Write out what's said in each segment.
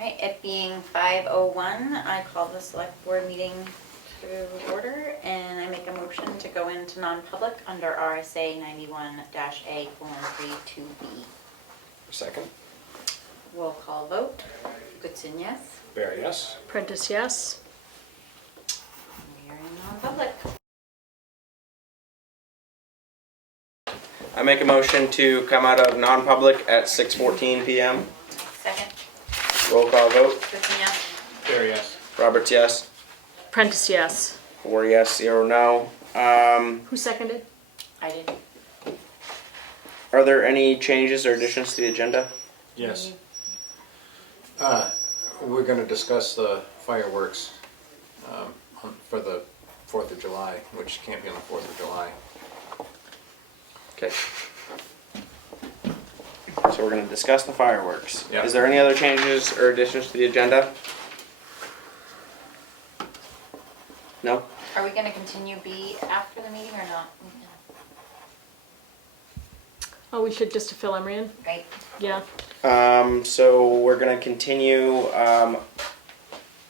Alright, it being 5:01, I call the select board meeting to order and I make a motion to go into non-public under RSA 91-A:3-2B. Second. Roll call vote. Goodson, yes? Barry, yes. Prentice, yes. We are in non-public. I make a motion to come out of non-public at 6:14 p.m. Second. Roll call vote. Goodson, yes? Barry, yes. Roberts, yes. Prentice, yes. 4 yes, 0 no. Who seconded? I did. Are there any changes or additions to the agenda? Yes. We're going to discuss the fireworks for the 4th of July, which can't be on the 4th of July. Okay. So we're going to discuss the fireworks. Yeah. Is there any other changes or additions to the agenda? No? Are we gonna continue B after the meeting or not? Oh, we should just to fill Emery in? Right? Yeah. So we're going to continue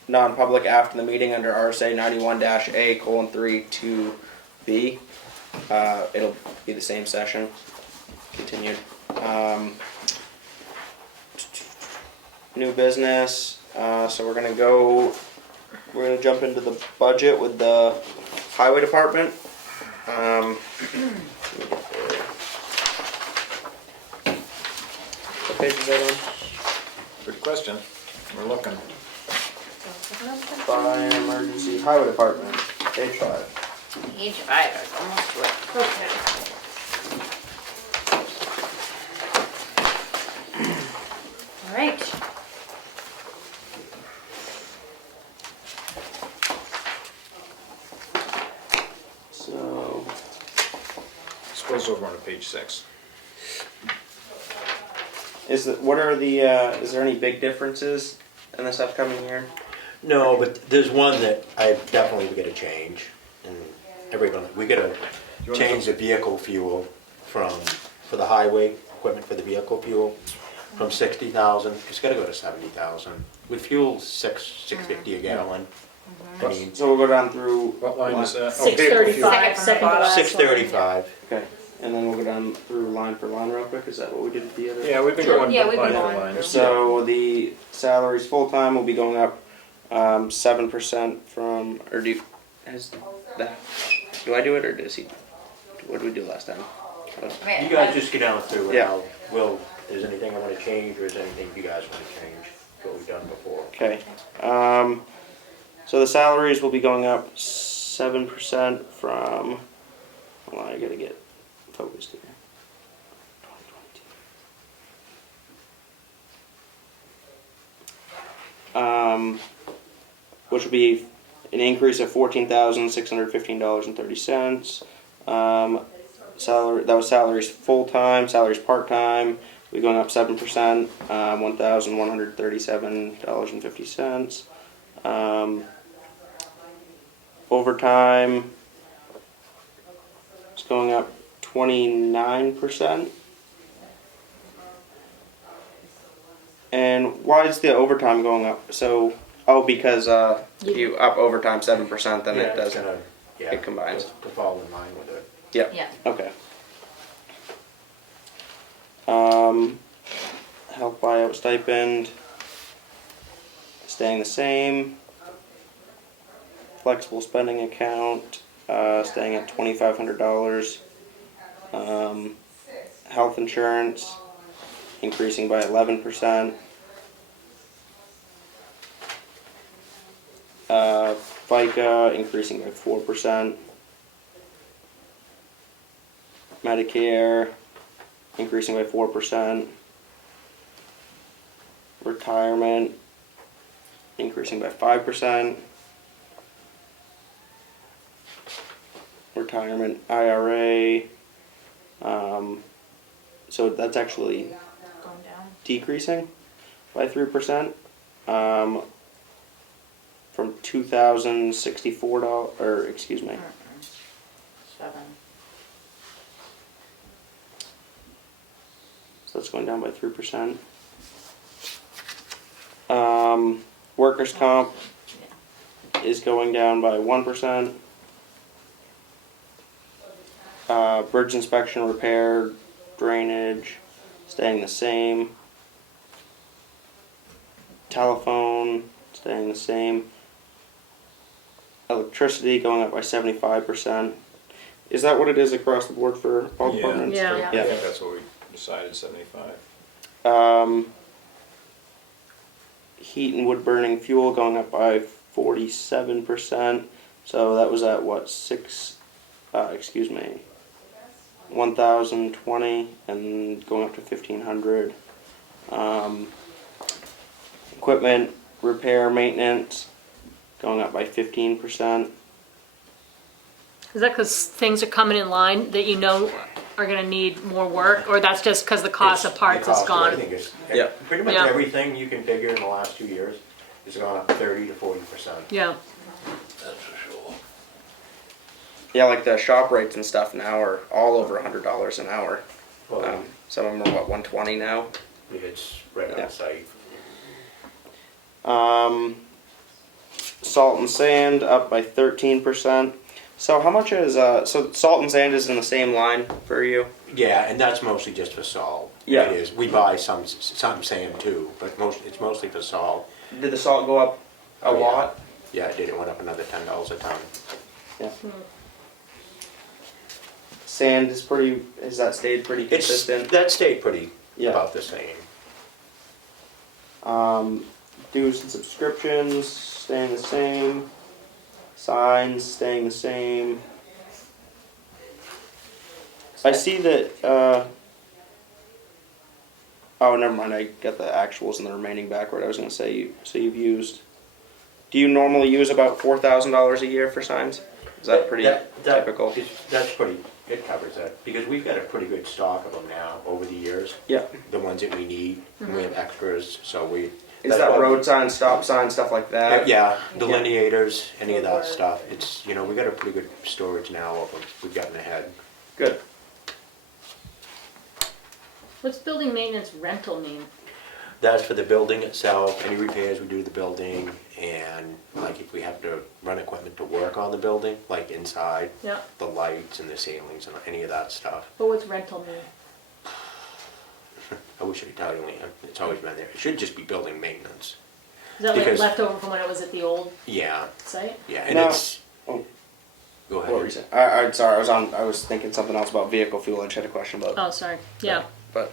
non-public after the meeting under RSA 91-A:3-2B. It'll be the same session, continued. New business, so we're gonna jump into the budget with the highway department. What page is that on? Good question. We're looking. Fire emergency highway department, page 5. Page 5, I was almost to it. Okay. Alright. So, Scrolls over on to page 6. is there any big differences in this upcoming year? No, but there's one that I definitely we gotta change, and everyone, we gotta change the vehicle fuel for the highway equipment for the vehicle fuel, from 60,000, it's gotta go to 70,000. With fuel, $6.50 a gallon. I mean, So we'll go down through. What line is that? 635, second to last line. 635. Okay, and then we'll go down through line for line real quick. Is that what we did with the other? Yeah, we've been Sure. going Yeah, we've been line for going line. through. So the salaries full-time will be going up 7% from, or do I do it or does he? What did we do last time? Okay, You guys just get down through it, Yeah. if there's anything I wanna change, or is there anything you guys wanna change, what we've done before. Okay, so the salaries will be going up 7% from, hold on, I gotta get focused here. 2022. Which will be an increase of $14,615.30. Salary, that was salaries full-time, salaries part-time, we're going up 7%, $1,137.50. Overtime is going up 29%. And why is the overtime going up? So, because you up overtime 7%, then it does. It combines. To fall in line with it. Yep. Yeah. Okay. Health buyout stipend staying the same. Flexible spending account staying at $2,500. Health insurance increasing by 11%. FICA increasing by 4%. Medicare increasing by 4%. Retirement increasing by 5%. Retirement IRA, so that's actually going down. decreasing by 3%. From $2,064, or excuse me. 7. So that's going down by 3%. Workers' comp is going down by 1%. Bridge inspection, repair, drainage, staying the same. Telephone, staying the same. Electricity going up by 75%. Is that what it is across the board for all Yeah. departments? Yeah. I Yeah. think that's what we decided, 75. Heat and wood burning fuel going up by 47%. So that was at what, 1,020 and going up to 1,500. Equipment, repair, maintenance going up by 15%. Is that because things are coming in line that you know are gonna need more work, or that's just because the cost of parts The is cost of gone? everything is- Yeah. Pretty much Yeah. everything you can figure in the last 2 years has gone up 30 to 40%. Yeah, That's for sure. Yeah, like the shop rates and stuff now are all over $100 an hour. Well, Some of them are what, 120 now? it's right Yeah. on site. Salt and sand up by 13%. So how much is so salt and sand is in the same line for you? Yeah, and that's mostly just for salt. Yeah. It is. We buy some sand too, but it's mostly for salt. Did the salt go up a Oh, yeah. lot? Yeah, it did. It went up another $10 a ton. Yeah. Sand is pretty. Has that stayed pretty consistent? That stayed pretty Yeah. about the same. Dues and subscriptions staying the same. Signs staying the same. I see that. Oh, never mind. I got the actuals and the remaining backward. I was going to say you've used. Do you normally use about $4,000 a year for signs? Is that pretty typical? That's pretty. It covers that because we've got a pretty good stock of them now over the years. Yeah. The ones that we need, we have extras, so we. Is that's that why- road signs, stop signs, stuff like that? Yeah, delineators, any of that stuff. It's, we got a pretty good storage now of them. We've gotten ahead. Good. what's building maintenance rental mean? That's for the building itself, any repairs we do to the building, and like if we have to run equipment to work on the building, like inside, Yeah, the lights and the ceilings and any of that stuff. but what's rental mean? I wish I could tell you, Leanne. It's always been there. It should just be building maintenance. Is that like Because- leftover from when it was at the old Yeah, site? yeah, and No. it's. Oh. Go What were you ahead. saying? I'm sorry. I was thinking something else about vehicle fuel. I just had a question about. Oh, sorry, yeah. But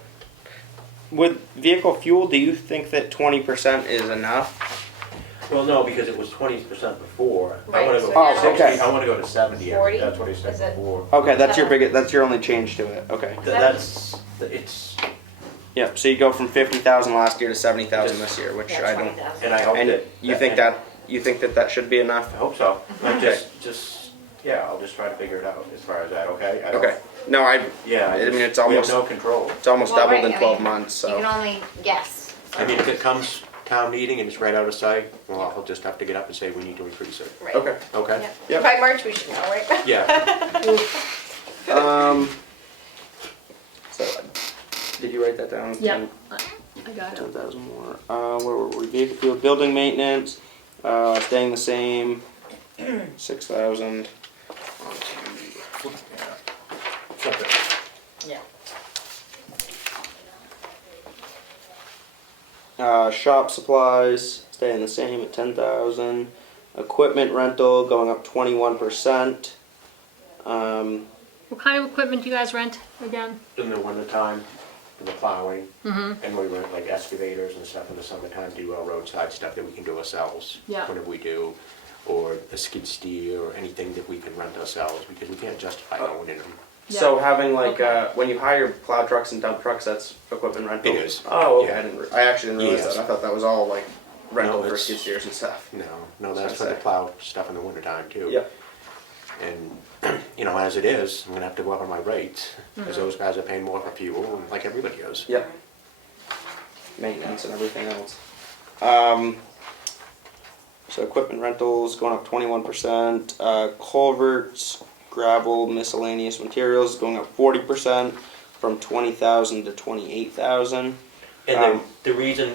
with vehicle fuel, do you think that 20% is enough? Well, no, because it was 20% before. I Right, wanna so go now- to 60. okay. I wanna go to 70. 40? That's what he said Is it? before. Okay, that's your only change to it. Okay. It's, Yeah. So you go from 50,000 last year to 70,000 this year, which Yeah, I don't. 20,000. and I hope And that. you think that that should be enough? I hope so. I Okay. yeah, I'll just try to figure it out as far as that, okay? I don't- Okay. No, Yeah, I mean, it's we almost have no control. it's almost Well, doubled right, in I 12 mean, months. You can So only guess. I mean, if it comes town meeting and it's right out of sight, well, I'll just have to get up and say we need to increase it. Right. okay. Okay? Yeah. Yep. By March, we should know, right? Yeah. So did you write that down? Yeah, I got it. 10,000 more. Where were we? Vehicle fuel, building maintenance, staying the same. 6,000. Yeah. Flip it. Yeah. Shop supplies staying the same at 10,000. Equipment rental going up 21%. What kind of equipment do you guys rent again? In the wintertime, for the plowing, Mm-hmm. and we rent like excavators and stuff in the summertime, do our roadside stuff that we can do ourselves. Yeah. Whenever we do, or a skid steer or anything that we can rent ourselves, because we can't justify owning them. So having like Okay. when you hire plow trucks and dump trucks, that's equipment rental. It is. Oh, okay. Yeah. I actually didn't realize Yes. that. I thought that was all like rental No, for it's- skid steers and stuff. No, that's for the plow stuff in the wintertime too. Yeah. And, as it is, I'm gonna have to go up on my rates, because those guys are paying more for fuel, and like everybody is. Yep. Maintenance and everything else. So equipment rentals going up 21%. Culverts, gravel, miscellaneous materials going up 40% from 20,000 to 28,000. And then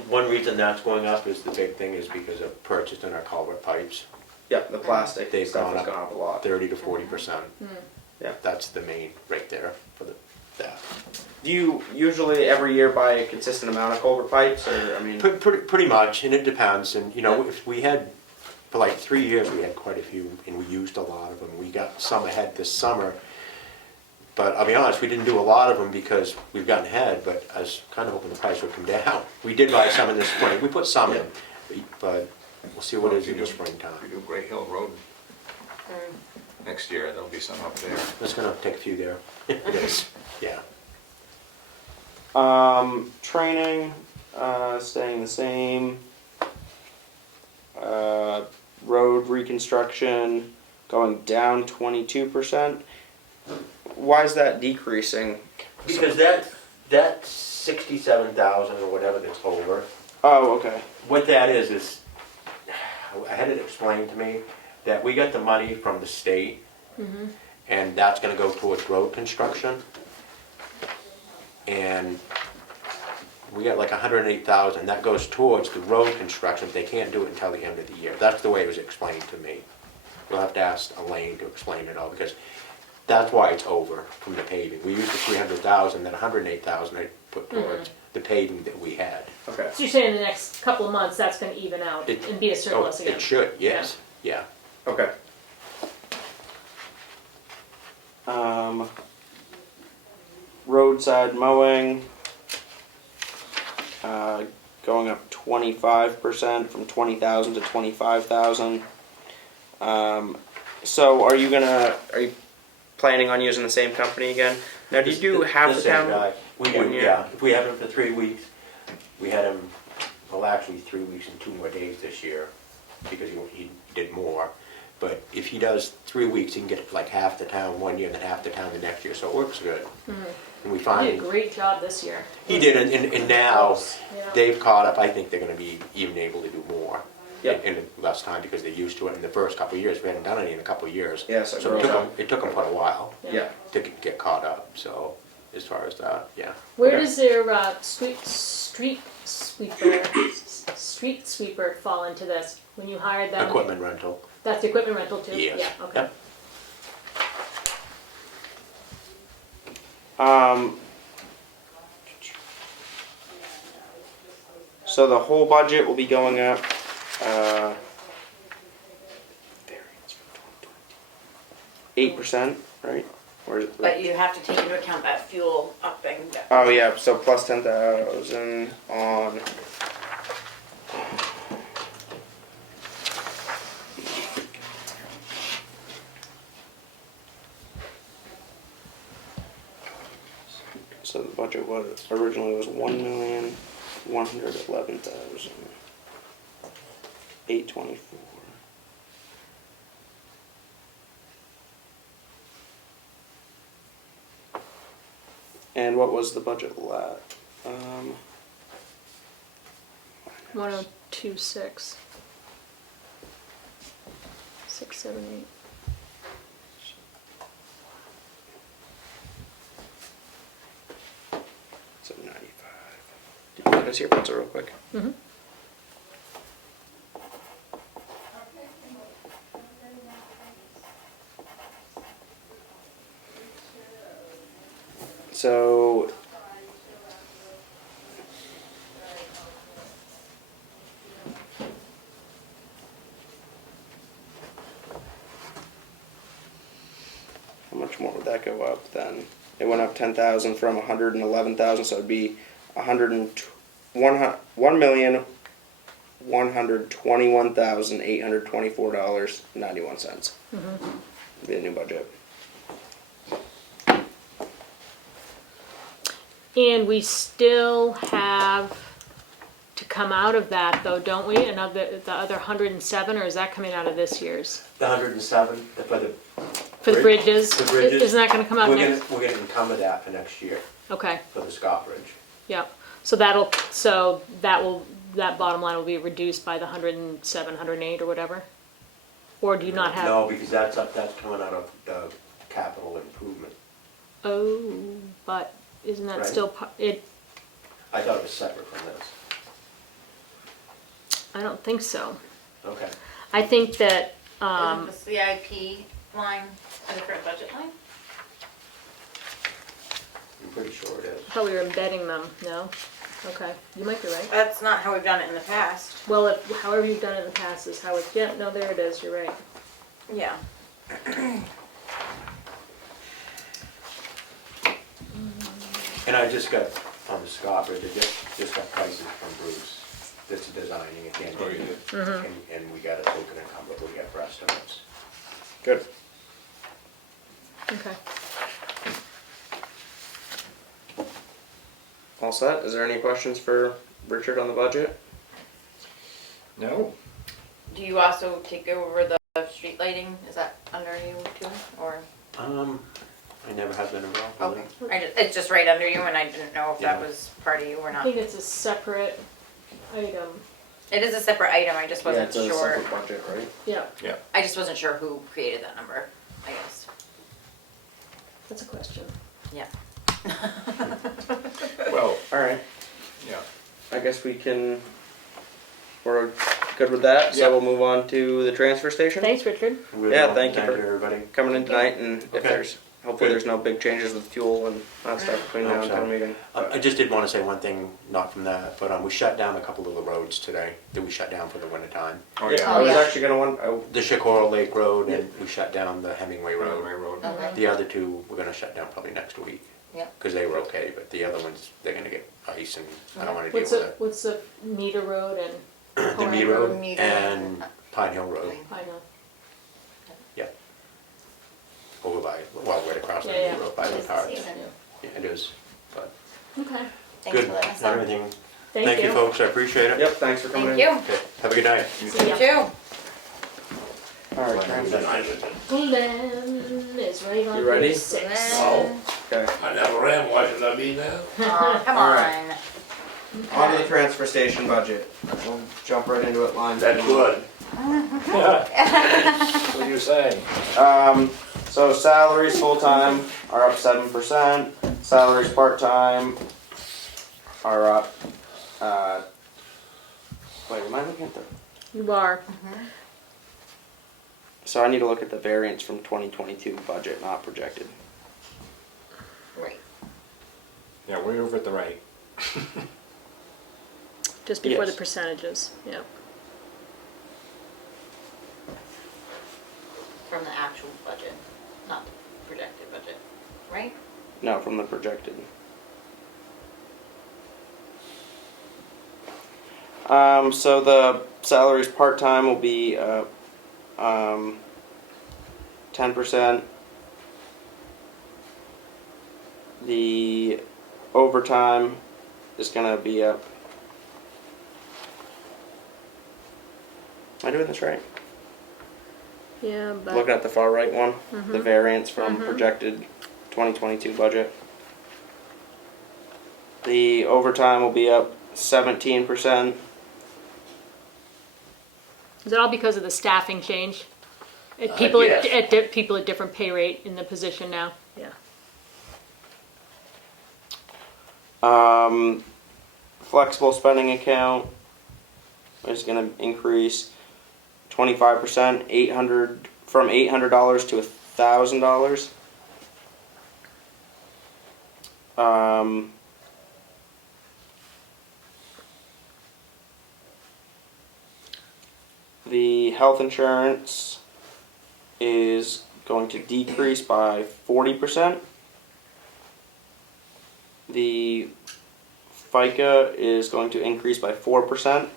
one reason that's going up is the big thing is because of purchasing our culvert pipes. Yeah, the plastic They've stuff gone has gone up a lot. 30 to 40%. Yeah. That's the main right there for that. Do you usually every year buy a consistent amount of culvert pipes, or I mean? Pretty much, and it depends. And you know, Yeah. if we had for like 3 years, we had quite a few, and we used a lot of them. We got some ahead this summer, but I'll be honest, we didn't do a lot of them because we've gotten ahead. But I was kind of hoping the price would come down. We did buy some in the spring. We put some in, but we'll see what it is in the springtime. If you do Great Hill Road next year, there'll be some up there. It's gonna take a few there. It is, yeah. Training, staying the same. Road reconstruction going down 22%. Why is that decreasing? Because that 67,000 or whatever that's over. Oh, okay. What that is I had it explained to me that we got the money from the state, and that's going to go towards road construction. And we got like 108,000 that goes towards the road construction. They can't do it until the end of the year. That's the way it was explained to me. We'll have to ask Elaine to explain it all, because that's why it's over from the paving. We used the 300,000, then 108,000 I put towards the paving that we had. Okay. So you're saying in the next couple of months, that's gonna even out and be a surplus again? It should, yes, yeah. Okay. Roadside mowing, going up 25% from 20,000 to 25,000. So are you planning on using the same company again? Now, do you do half the same town? guy. We do, 1 year? yeah. If we have him for 3 weeks, we had him, well, actually 3 weeks and 2 more days this year, because he did more. But if he does 3 weeks, he can get like half the town 1 year and then half the town the next year, so it works good. And we You find did a great job this year. he did, and now Yeah. they've caught up. I think they're gonna be even able to do more Yep. in less time, because they're used to it. In the first couple of years, we hadn't done any in a couple of years. Yeah, so it So grows it took them quite a while Yeah. to get caught up, so as far as that, yeah. Where Okay. does their street sweeper fall into this? When you hired them? Equipment rental. That's the equipment rental too? Yes. Yeah, okay. Yep. So the whole budget will be going up, 8%, right? Or is it? But you have to take into account that fuel upping. Oh yeah, so plus 10,000 on. So the budget was originally was 1,111,824. And what was the budget last? 1026. 678. So 95. Did you let us hear pencil real quick? Mhm. So how much more would that go up then? It went up 10,000 from 111,000, so it'd be 1,121,824.91. Be a new budget. And we still have to come out of that though, don't we? The other 107, or is that coming out of this year's? The 107 for the. For the bridges? The bridges. Isn't that gonna come out next? We're gonna encumber that for next year, Okay, for the Scott Bridge. yeah. So that bottom line will be reduced by the 107, 108 or whatever? Or do you not have? No, because that's coming out of capital improvement. Oh, but isn't that Right. still, I thought it was separate from this. I don't think so. Okay. I think that, Isn't the CIP line a different budget line? I'm pretty sure it is. I thought we were embedding them, no? Okay, you might be right. That's not how we've done it in the past. Well, if, however you've done it in the past is how it, yeah, no, there it is, you're right. Yeah. And I just got, on the Scott Bridge, I just got prices from Bruce. That's designing again. Oh, you did? And we got a token encumbered, we got for estimates. Good. Okay. All set? Is there any questions for Richard on the budget? No? Do you also take over the street lighting? Is that under you too, or? I never have been involved with Okay, it. it's just right under you, and I didn't know if that Yeah. was part of you or I not. think it's a separate item. It is a separate item, I just wasn't sure. budget, right? Yeah, Yeah. I just wasn't sure who created that number, I guess. that's a question. Yeah. Well, All right. yeah. I guess we're good with that, so Yeah. we'll move on to the transfer station. Thanks, Richard. Really Yeah, well. thank you Thank for- you, everybody. Coming in tonight, and if Okay. hopefully Good. there's no big changes with fuel and that stuff between now and Hope so. town meeting. I just did want to say one thing, not from that, but we shut down a couple of the roads today that we shut down for the winter time. Oh, Yeah, yeah. I was yeah. actually gonna The Shakora Lake Road, and we shut down the Hemingway Railway Road. Road. Okay. The other two, we're gonna shut down probably next week. Yeah. Because they were okay, but the other ones, they're gonna get ice and I don't wanna deal with it. What's the Meter Road and? The Mead Road, Road Mead and Road. Pine Hill Road, I know. over by, well, right across the Yeah, yeah. Mead Road by the It's car. season. Yeah, it is, but Okay, Thanks good, for letting us not know. everything. thank you. Folks, I appreciate it. Yep, thanks for coming Thank in. you. Okay, have a good night. See You ya. too. All right, transfer. Glenn is right on You ready? your six. Oh. Okay. I never am, why should I be now? Come All on. right. On to the transfer station budget. We'll jump right into it line. That's good. What are you saying? So salaries full-time are up 7%, salaries part-time are up, wait, am I looking at the, You are. so I need to look at the variance from 2022 budget, not projected. Right. Yeah, way over at the right. Just before the Yes. percentages, yeah. From the actual budget, not the projected budget, right? No, from the projected. So the salaries part-time will be, 10%. The overtime is gonna be up. Am I doing this right? Yeah, but. Looking at the far right one, the variance from Mhm. projected 2022 budget. The overtime will be up 17%. Is it all because of the staffing change? People yes. people at different pay rate in the position now? Yeah. Flexible spending account is gonna increase 25%, from $800 to $1,000. The health insurance is going to decrease by 40%. The FICA is going to increase by 4%.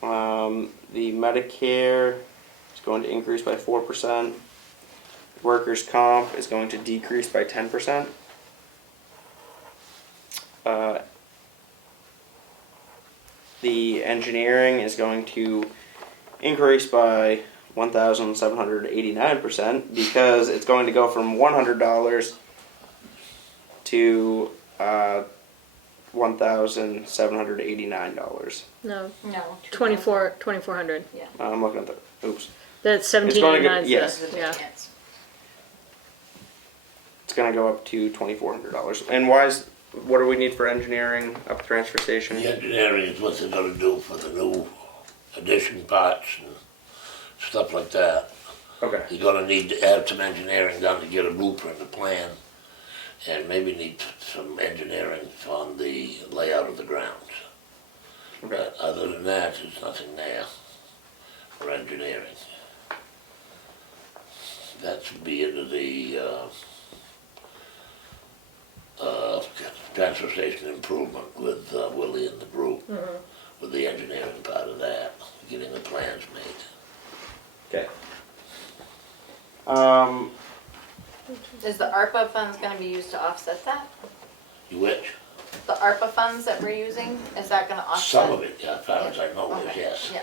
The Medicare is going to increase by 4%. Workers' comp is going to decrease by 10%. The engineering is going to increase by 1,789% because it's going to go from $100 to $1,789. No, No. 2,400. Yeah. I'm looking at the, oops. That's gonna go- 1789. yes. This is the Yeah. variance. It's going to go up to $2,400. And why is, what do we need for engineering up at the transfer station? The engineering is what they're gonna do for the new addition parts and stuff like that. Okay. You're gonna need to add some engineering done to get a blueprint, a plan, and maybe need some engineering on the layout of the grounds. Okay. But other than that, there's nothing there for engineering. That should be into the, transfer station improvement with, Willie and the group, with the engineering part of that, getting the plans made. Okay. Is the ARPA funds gonna be used to offset that? You which? The ARPA funds that we're using, is that gonna offset? Some of it, yeah, as far as I know, is Okay, yes. yeah.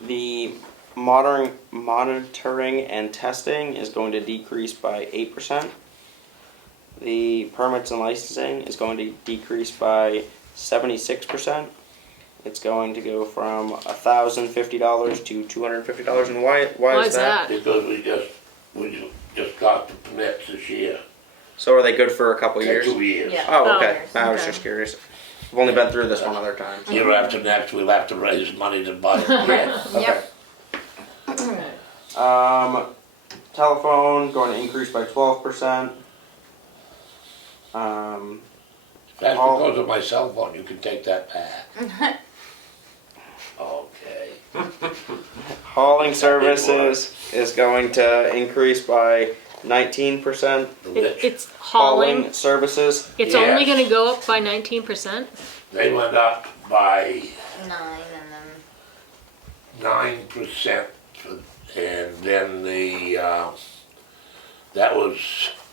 The monitoring and testing is going to decrease by 8%. The permits and licensing is going to decrease by 76%. It's going to go from $1,050 to $250. And why Why is is that? that? Because we just got the permits this year, So are they good for a couple years? 2 years. Yeah. Oh, okay. years. I was Okay. just curious. I've only been through this one other time. Year after next, we'll have to raise money to buy it again. Yep. Telephone going to increase by 12%. That's All- because of my cell phone, you can take that back. Okay. Hauling services is going to increase by 19%. The which, It's hauling, services. it's only Yes. gonna go up by 19%? they went up by 9 and then, 9%, and then that was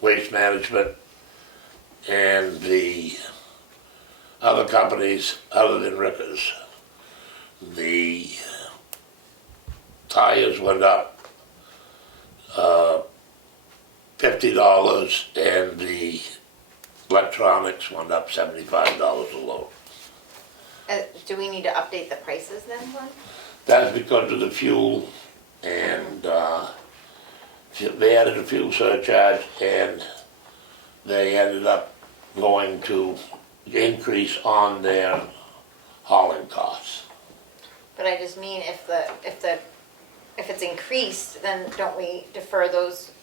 waste management, and the other companies, other than Rickers, the tires went up $50, and the electronics went up $75 a load. do we need to update the prices then, Glenn? That's because of the fuel, and they added a fuel surcharge, and they ended up going to increase on their hauling costs. But I just mean if it's increased, then don't we defer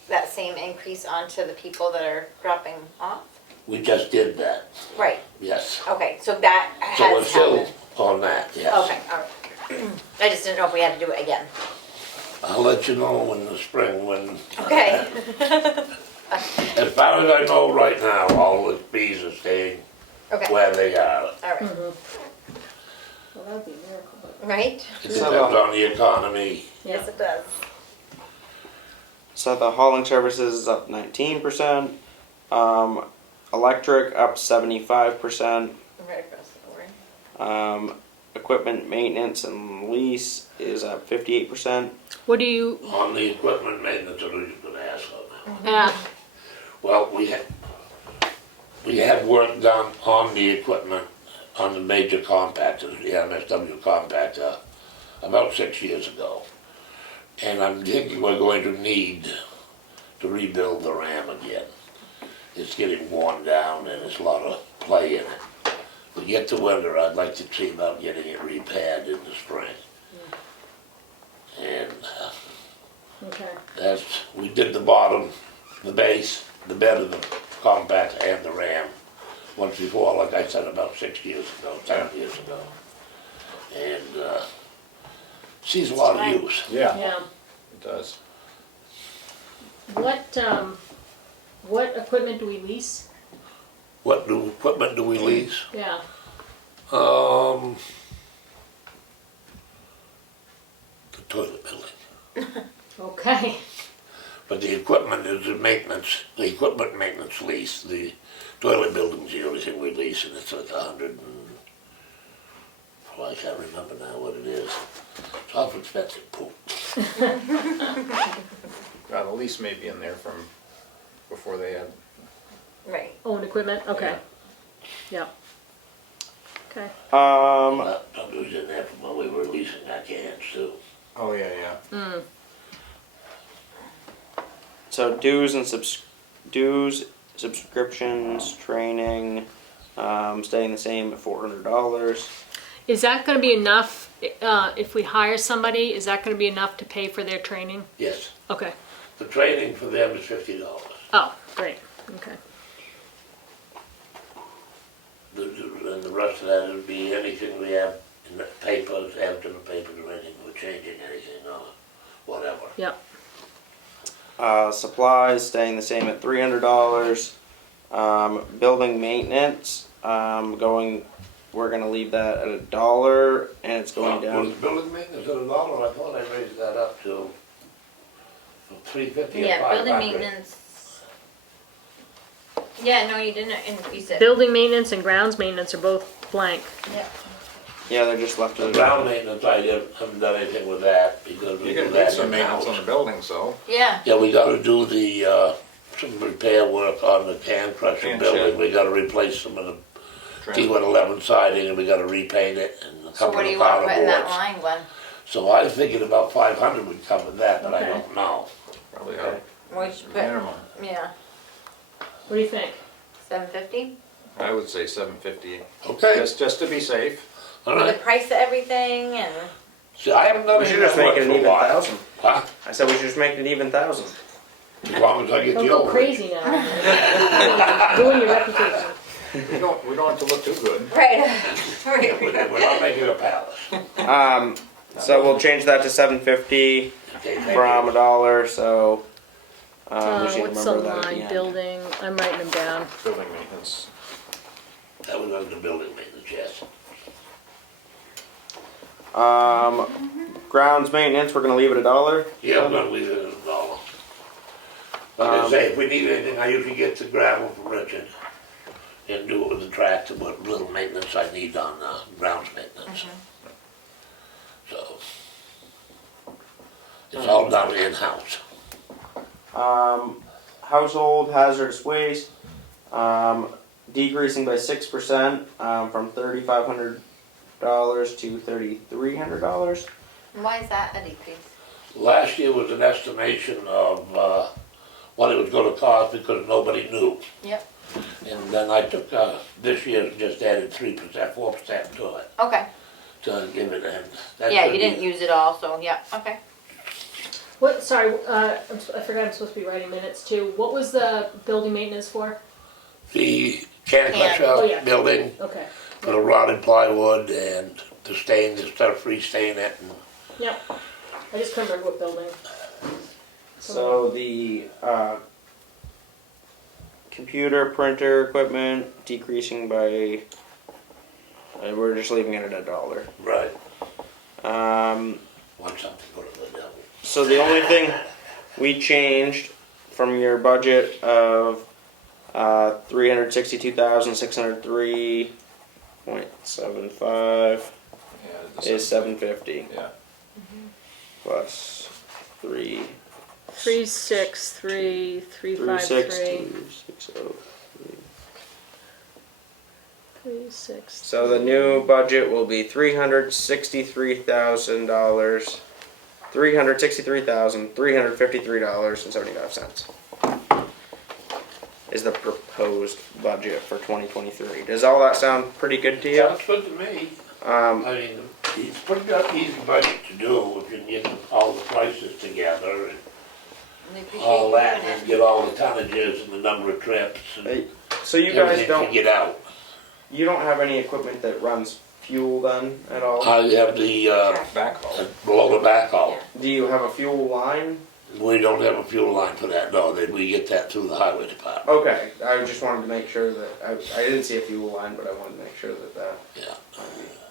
that same increase onto the people that are dropping off? We just did that, Right, yes. okay, so that So we're has still happened. on that, yes. Okay, all right. I just didn't know if we had to do it again. I'll let you know in the spring when, Okay. as far as I know right now, all the fees are staying Okay, where they are. all right. Well, that'd be a miracle, but. Right? It depends on the economy. Yes, it does. So the hauling services is up 19%. Electric up 75%. Right across the board. Equipment maintenance and lease is up 58%. What do you, On the equipment maintenance, I know you're gonna ask on that. yeah, Well, we had work done on the equipment, on the major compactors, the MSW compactor, about 6 years ago. And I'm thinking we're going to need to rebuild the RAM again. It's getting worn down and there's a lot of play in it. We get to winter, I'd like to see about getting it repaired in the spring. And okay. we did the bottom, the base, the bed of the compact and the RAM once before, like I said, about 6 years ago, 7 years ago. And sees a lot of use. Yeah, Yeah. it does. What equipment do we lease? What new equipment do we lease? Yeah, The toilet building. okay. But the equipment is the equipment maintenance lease. The toilet building's the only thing we lease, and it's like 100 and, well, I can't remember now what it is. It's awful expensive, poop. The lease may be in there from before they had, Right. Own equipment, okay. Yeah. Okay. That was in there from when we were leasing our cans too. oh, yeah, yeah. So dues, subscriptions, training, staying the same at $400. Is that gonna be enough, if we hire somebody, is that gonna be enough to pay for their training? Yes, Okay, the training for them is $50. oh, great, okay. And the rest of that would be anything we have in the papers, added to the papers or anything, we're changing anything or whatever. Yep, Supplies staying the same at $300. Building maintenance, we're gonna leave that at $1, and it's going down. Was building maintenance at $1? I thought I raised that up to $350 or Yeah, building $500. maintenance. Yeah, no, you didn't increase it. building maintenance and grounds maintenance are both blank. Yeah. Yeah, they're just left The at ground maintenance, haven't done anything with that because we You're do gonna need that some maintenance on in-house. the building, so. Yeah, Yeah, we gotta do the, some repair work on the can crusher Can building. shed. We gotta replace some of the T111 siding and we gotta repaint it and a so couple what of do the you want powder to put in that boards. line, Glenn? So I was thinking about 500 would cover that, but I Okay. don't know. Probably Okay. We should put, minimum. yeah, What do you think? 750? I would say 750, Okay, just to be safe. all With the right. price of everything and, See, I haven't done We should any of just that make work it an for a even while. 1,000. Huh? I said we should just make it an even 1,000. As long as I get Don't the go overage. crazy now. Ruin your reputation. We don't have to look too good. right, We're not making a palace. So we'll change that to 750 Okay, thank from you. $1. So we should What's the remember that at the line, end. building, I'm writing them down. Building maintenance. That was under building maintenance, yes. Grounds maintenance, we're gonna leave it $1. Yeah, I'm gonna leave it at $1. Like I say, if we need anything, I usually get the gravel from Richard and do it with the tractor, what little maintenance I need on grounds maintenance. So, it's all done in-house. Household hazardous waste, decreasing by 6%, from $3,500 to $3,300. why is that a decrease? Last year was an estimation of what it was gonna cost because nobody knew. Yep, And then I took, this year's just added 3%, 4% to it, okay, to give it, and that yeah, should you be- didn't use it all, so, yeah, okay. What, sorry, I forgot I'm supposed to be writing minutes too. What was the building maintenance for? The can Can. Oh, crusher yeah. building, Okay, for the rotted plywood and the stain, instead of free stain it. And yep. I just couldn't remember what building. So the computer, printer equipment decreasing by, we're just leaving it at $1. right, Um, want something for the devil. so the only thing we changed from your budget of 362,603.75 Yeah, is 750 Yeah. plus 3. 363,353. 362,603. 36. So the new budget will be $363,000, $363,353.75 is the proposed budget for 2023. Does all that sound pretty good to you? Sounds good to me. I mean, it's pretty good, easy budget to do if you can get all the prices together and We appreciate all you that, doing and it. get all the tonnages and the number of trips and So you guys everything to don't, get out. you don't have any equipment that runs fuel then at all? I have the, Backhoe. below the backhoe. Yeah. Do you have a fuel line? We don't have a fuel line for that, no, we get that through the highway department. Okay, I just wanted to make sure that, I didn't see a fuel line, but I wanted to make sure that Yeah.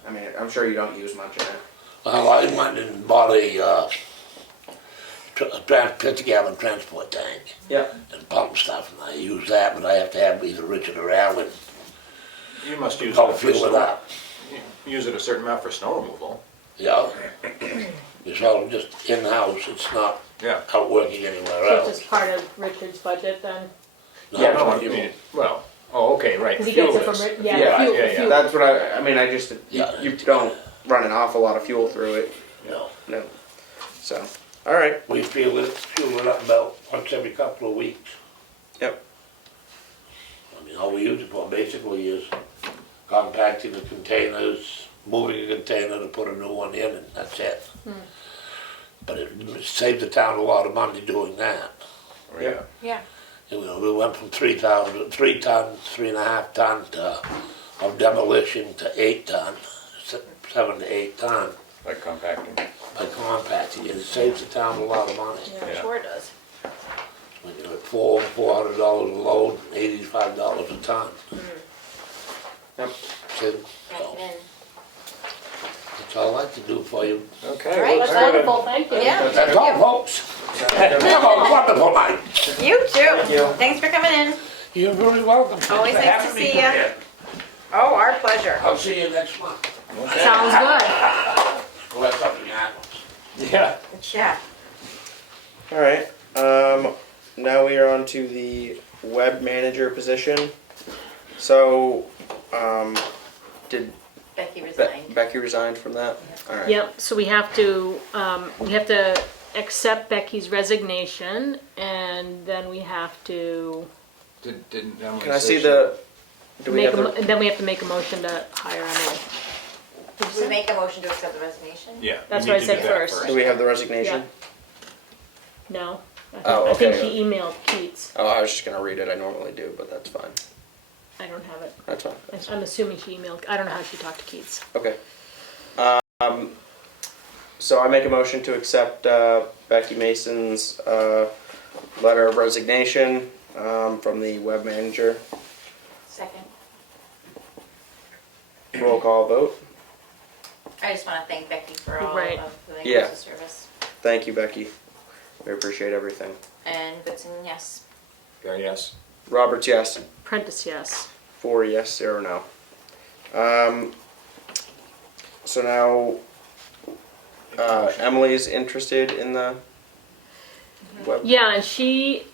I mean, I'm sure you don't use much in it. Well, I went and bought a 50-gallon transport tank Yeah. and pump stuff, and I use that, but I have to have either Richard or Alan You must use go it for fill it snow. up. You use it a certain amount for snow removal. Yeah. It's all just in-house, it's not Yeah. out working anywhere So it's else. just part of Richard's budget then? No, Yeah, No, you mean, well, oh, okay, right. Because he fuel gets it from, is. yeah, Yeah, fuel, yeah. fuel. That's what I mean, I just, Yeah. you don't run an awful lot of fuel through it. No, No. So, alright. we fuel it up about once every couple of weeks. Yep. mean, all we use it for basically is compacting the containers, moving a container to put a new one in, and that's it. But it saves the town a lot of money doing that. Yeah. Yeah. You know, we went from 3 tons, 3.5 tons of demolition to 8 ton, 7 to 8 ton Like compacting. by compacting it. It saves the town a lot of money. Yeah, Yeah. sure it does. You know, $400 a load, $85 a ton. Yep. So, Yeah. that's all I'd like to do for you. Okay. All right, well, That's wonderful, thank you. Yeah. That's all, folks. Have a wonderful night. You too. Thank you. Thanks for coming in. You're very welcome. Always Thanks for nice having to me see ya. here. Oh, our pleasure. I'll see you next month. Sounds good. Well, that's something happens. Yeah. Yeah. All right. Now we are on to the web manager position. So, did Becky resigned. Becky resigned from that? All right. Yep, so we have to accept Becky's resignation, and then we have to Didn't Emily Can I say see she- the? Do we make, have the? then we have to make a motion to hire Emily. We make a motion to accept the resignation? Yeah. we That's need what I to said do that first. Do we have the resignation? No? I think, Oh, I think okay. she emailed Keats. Oh, I was just gonna read it. I normally do, but that's fine. I don't have it. That's fine. I'm assuming she emailed, I don't know how she talked to Keats. Okay. So I make a motion to accept Becky Mason's letter of resignation from the web manager. Second. Roll call vote. I just want to thank Becky for all Right. of the Yeah. years of service. Thank you, Becky. We appreciate everything. And Goodson, yes. Gary, yes. Roberts, yes. Prentice, yes. 4 yes, 0 no. So now Emily's interested in the web. Yeah, and she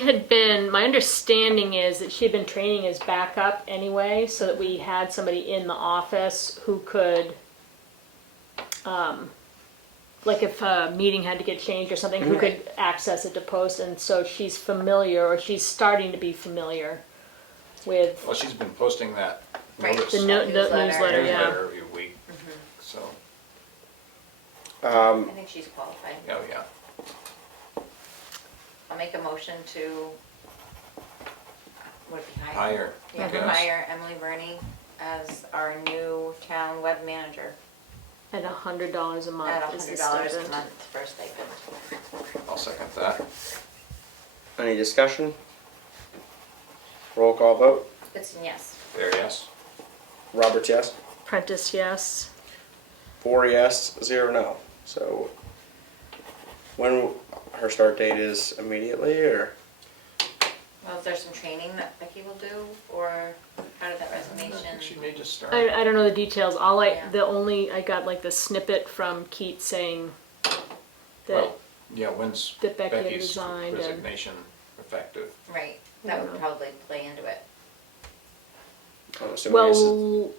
had been, my understanding is that she had been training as backup anyway, so that we had somebody in the office who could, like if a meeting had to get changed or something, who could access it to post, and so she's familiar, or she's starting to be familiar with Well, she's been posting that Right. notice. the newsletter, yeah. newsletter every week. So, I think she's qualified. oh yeah. I'll make a motion to, would it be hire? Hire. Yeah, I guess. hire Emily Burney as our new town web manager At $100 a at month is the $100 a stipend. month for a stipend. I'll second that. Any discussion? Roll call vote. Goodson, yes. Gary, yes. Roberts, yes. Prentice, yes. 4 yes, 0 no. So when her start date is immediately, or Well, is there some training that Becky will do, or how did that I resignation? think she may just start. I don't know the details. Yeah. I got like the snippet from Keats saying that Well, yeah, when's that Becky had Becky's resigned and- resignation effective? Right, that I would don't probably play into it. I'm assuming it's well,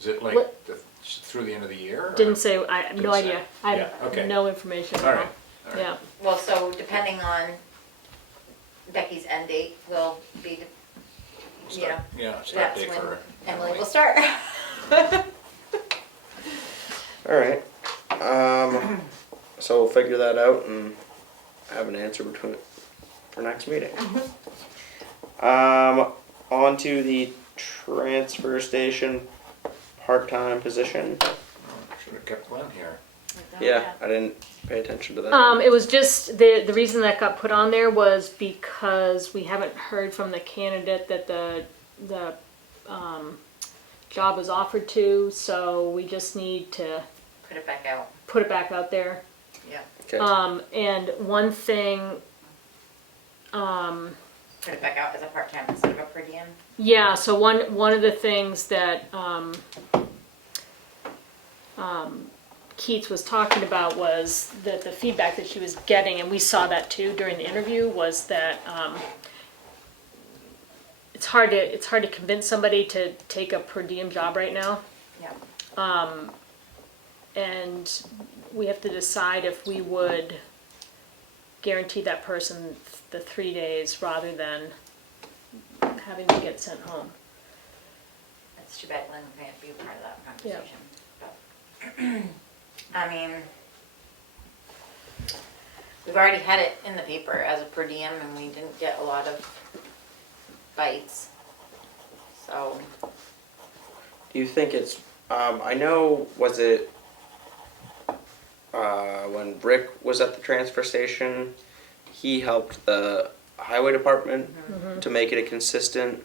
Is it like What- through the end of the year? or- didn't say. I have no Didn't say. idea. I have Yeah, okay. no information. All at right. All right. Yeah. Well, so depending on Becky's end date will be, you know, Yeah, start that's date when for Emily Emily. will start. all right. So we'll figure that out and have an answer for next meeting. On to the transfer station part-time position. Should have kept Glenn here. Yeah, I didn't pay attention to that. It was just the reason that got put on there was because we haven't heard from the candidate that the job was offered to, so we just need to Put it back out, put it back out there. yeah. Okay. And one thing, Put it back out as a part-time instead of a per diem. yeah, so one of the things that Keats was talking about was that the feedback that she was getting, and we saw that too during the interview, was that it's hard to convince somebody to take a per diem job right now, Yeah. and we have to decide if we would guarantee that person the 3 days rather than having to get sent home. It's too bad Glenn can't be a part of that Yeah. conversation. But, I mean, we've already had it in the paper as a per diem and we didn't get a lot of bites. So, Do you think it's, I know, was it, when Rick was at the transfer station, he helped the highway department to make it a consistent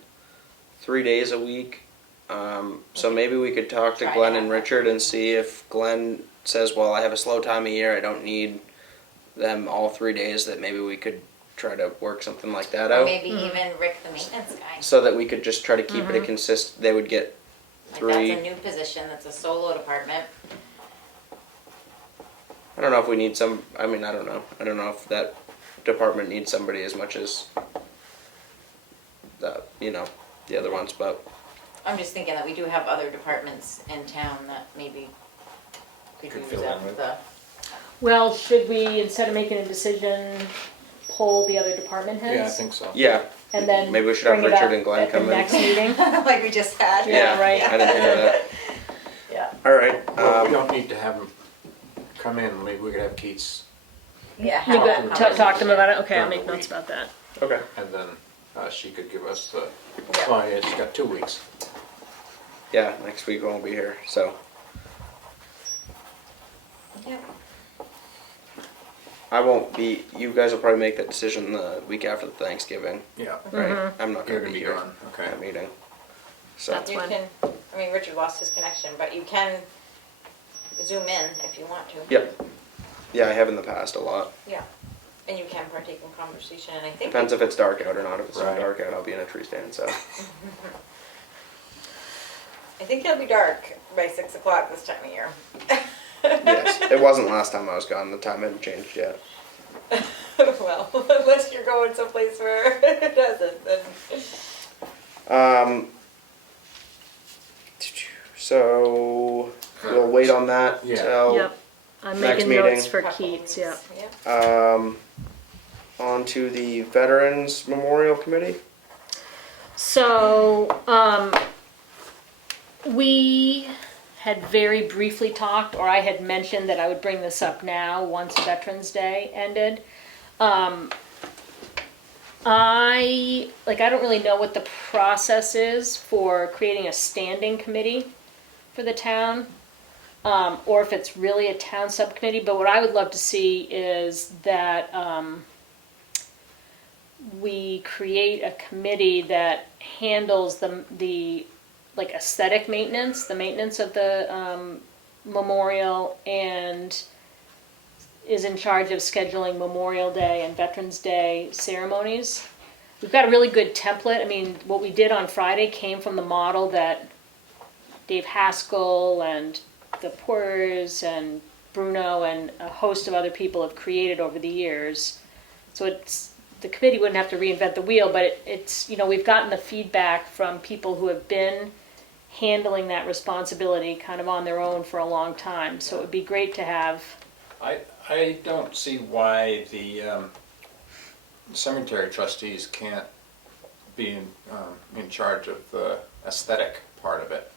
3 days a week. So maybe we could talk to Try Glenn to and have that. Richard and see if Glenn says, well, I have a slow time of year, I don't need them all 3 days, that maybe we could try to work something like that or out. maybe even Rick, the maintenance guy. So that we could just try to keep it a consist, they would get Like three. that's a new position, that's a solo department. I don't know if we need some, I mean, I don't know. I don't know if that department needs somebody as much as the, the other ones, but I'm just thinking that we do have other departments in town that maybe could Could use fill in up with. the, Well, should we, instead of making a decision, poll the other department heads? Yeah, I think so. yeah. And then Maybe we should have bring it Richard up and Glenn at the come in. next meeting? like we just had. Yeah, right. I didn't hear that. Yeah. All right. Well, we don't need to have them come in, maybe we could have Keats, Yeah. You have got, them t- come. talk to them about it? Okay, I'll Yeah. make notes about that. Okay. and then she could give us the, Yeah. oh yeah, she's got 2 weeks. Yeah, next week won't be here, so Yeah. I won't be. You guys will probably make that decision the week after Thanksgiving, Yeah, right? I'm not you're gonna gonna be be here gone, at okay. that meeting. So That's You fine. can, I mean, Richard lost his connection, but you can zoom in if you want to. yep. Yeah, I have in the past a lot. Yeah. And you can partake in conversation, and I think. Depends if it's dark out or not. If it's not Right. dark out, I'll be in a tree stand. So I think it'll be dark by 6 o'clock this time of year. yes, it wasn't last time I was gone. The time hadn't changed yet. Well, unless you're going someplace where it doesn't, then. So we'll wait on that Yeah. till Yep. I'm Next making meeting. notes for Couple Keats, yeah. weeks, yeah. On to the Veterans Memorial Committee. So, we had very briefly talked, or I had mentioned that I would bring this up now, once Veterans Day ended. I don't really know what the process is for creating a standing committee for the town, or if it's really a town subcommittee, but what I would love to see is that, we create a committee that handles the aesthetic maintenance, the maintenance of the memorial, and is in charge of scheduling Memorial Day and Veterans Day ceremonies. We've got a really good template. I mean, what we did on Friday came from the model that Dave Haskell and the Porters and Bruno and a host of other people have created over the years. So the committee wouldn't have to reinvent the wheel, but it's we've gotten the feedback from people who have been handling that responsibility kind of on their own for a long time. So it would be great to have. I don't see why the cemetery trustees can't be in charge of the aesthetic part of it.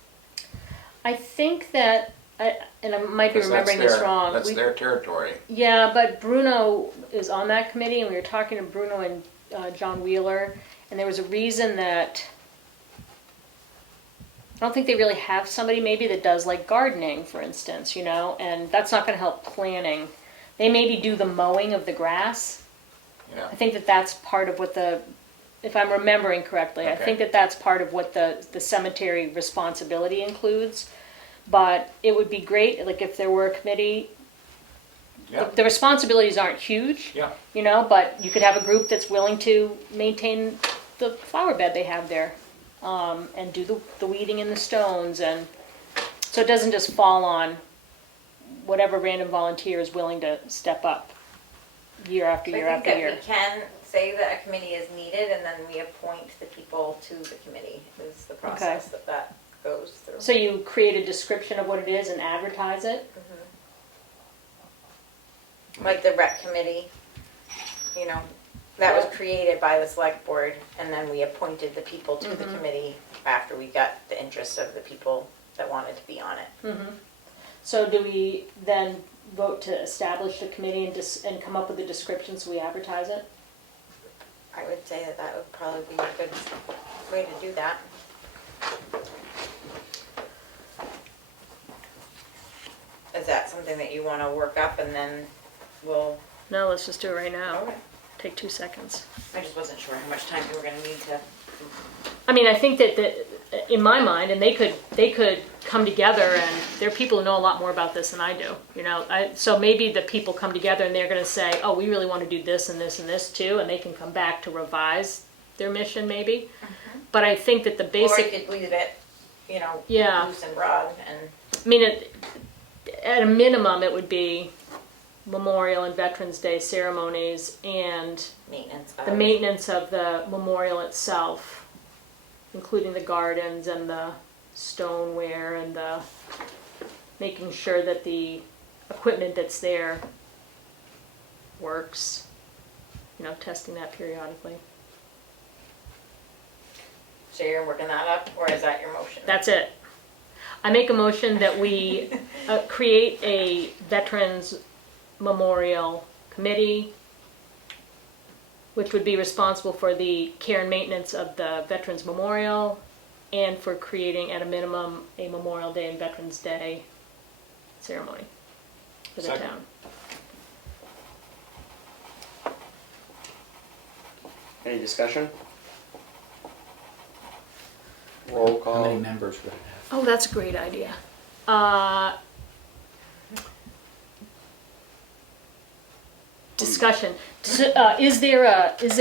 I think that, and I might be 'Cause that's remembering this their- wrong. That's We- their territory. Yeah, but Bruno is on that committee, and we were talking to Bruno and John Wheeler, and there was a reason that I don't think they really have somebody maybe that does like gardening, for instance, and that's not going to help planning. They maybe do the mowing of the grass. Yeah. I think that that's part of what if I'm remembering correctly, I Okay. think that that's part of what the cemetery responsibility includes. But it would be great, like if there were a committee. Yeah. The responsibilities aren't huge. Yeah. But you could have a group that's willing to maintain the flower bed they have there, and do the weeding in the stones, and so it doesn't just fall on whatever random volunteer is willing to step up year after year after I think year. that we can say that a committee is needed, and then we appoint the people to the committee, is the process that goes through. So you create a description of what it is and advertise it? Like the rec committee, that was Yeah. created by the select board, and then we appointed the people to the committee after we got the interest of the people that wanted to be on it. So do we then vote to establish the committee and come up with a description so we advertise it? I would say that that would probably be a good way to do that. Is that something that you want to work up and then we'll, No, let's just do it right now. okay. Take 2 seconds. I just wasn't sure how much time you were gonna need to. I mean, I think that in my mind, and they could come together, and there are people who know a lot more about this than I do. You know, so maybe the people come together and they're going to say, "Oh, we really want to do this and this and this too," and they can come back to revise their mission, maybe. But I think that the Or basic, you could leave it, you know, Yeah. loose and broad and, I mean, at a minimum, it would be Memorial and Veterans Day ceremonies and maintenance the of. maintenance of the memorial itself, including the gardens and the stoneware and the making sure that the equipment that's there works. You know, testing that periodically. So you're working that up, or is that your motion? That's it. I make a motion that we create a Veterans Memorial Committee, which would be responsible for the care and maintenance of the Veterans Memorial and for creating at a minimum a Memorial Day and Veterans Day ceremony for the Second. town. Any discussion? Roll How many call. members would it have? Oh, that's a great idea. Discussion. Is there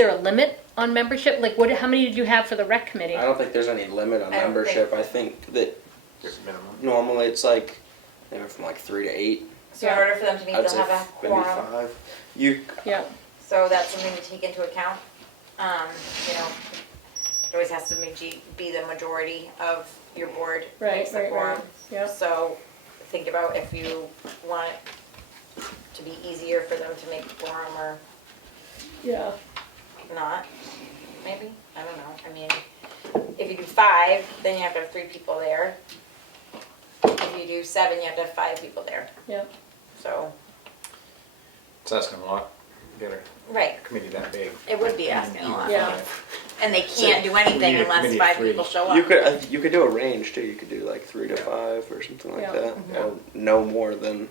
a limit on membership? Like, how many did you have for the rec committee? I don't think there's any limit on I don't membership. I think that There's minimum. normally it's like anywhere from like 3 to 8. So in order for them to meet, I'd they'll say have a maybe quorum. 5. You Yeah. So that's something to take into account. You know, it always has to be the majority of your board Right, makes the right, quorum. right. Yeah. So think about if you want it to be easier for them to make a quorum or Yeah. not, maybe, I don't know. I mean, if you do 5, then you have to have 3 people there. If you do 7, you have to have 5 people there. Yeah. So, It's asking a lot, get a right, committee that big. it would be asking a lot. Yeah. And they can't do anything we need a unless committee of 5 3. people show up. you could do a range too. You could do like 3 to 5 or something like Yeah. that. Or no more than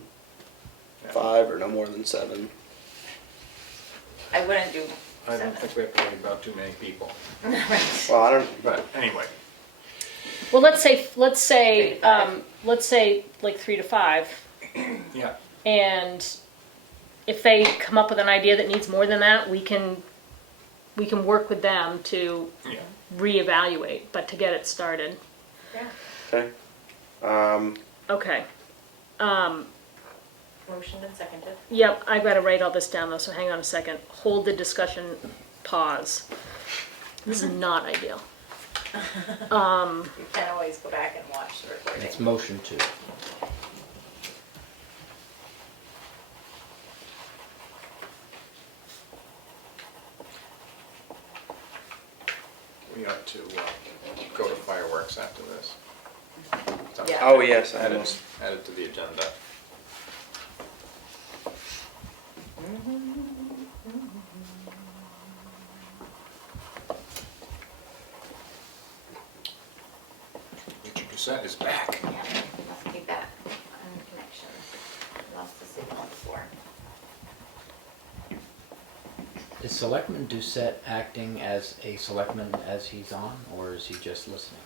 Yeah. 5 or no more than 7. I wouldn't do I 7. don't think we have to worry about too many people, Right. Well, I don't. but anyway. Well, let's say 3 to 5. let's say like 3 to 5, Yeah, and if they come up with an idea that needs more than that, we can work with them to yeah. reevaluate, but to get it started. Yeah. Okay. Okay. Motioned and seconded. Yep, I've got to write all this down though, so hang on a second. Hold the discussion, pause. This is not ideal. You can always go back and watch the recording. It's motion 2. We ought to go to fireworks after this. So, Yeah. Oh yes, I Add know. it to the agenda. Richard Doucette is back. Yeah, must be back on connection. Lost the signal before. Is Selectman Doucette acting as a selectman as he's on, or is he just listening?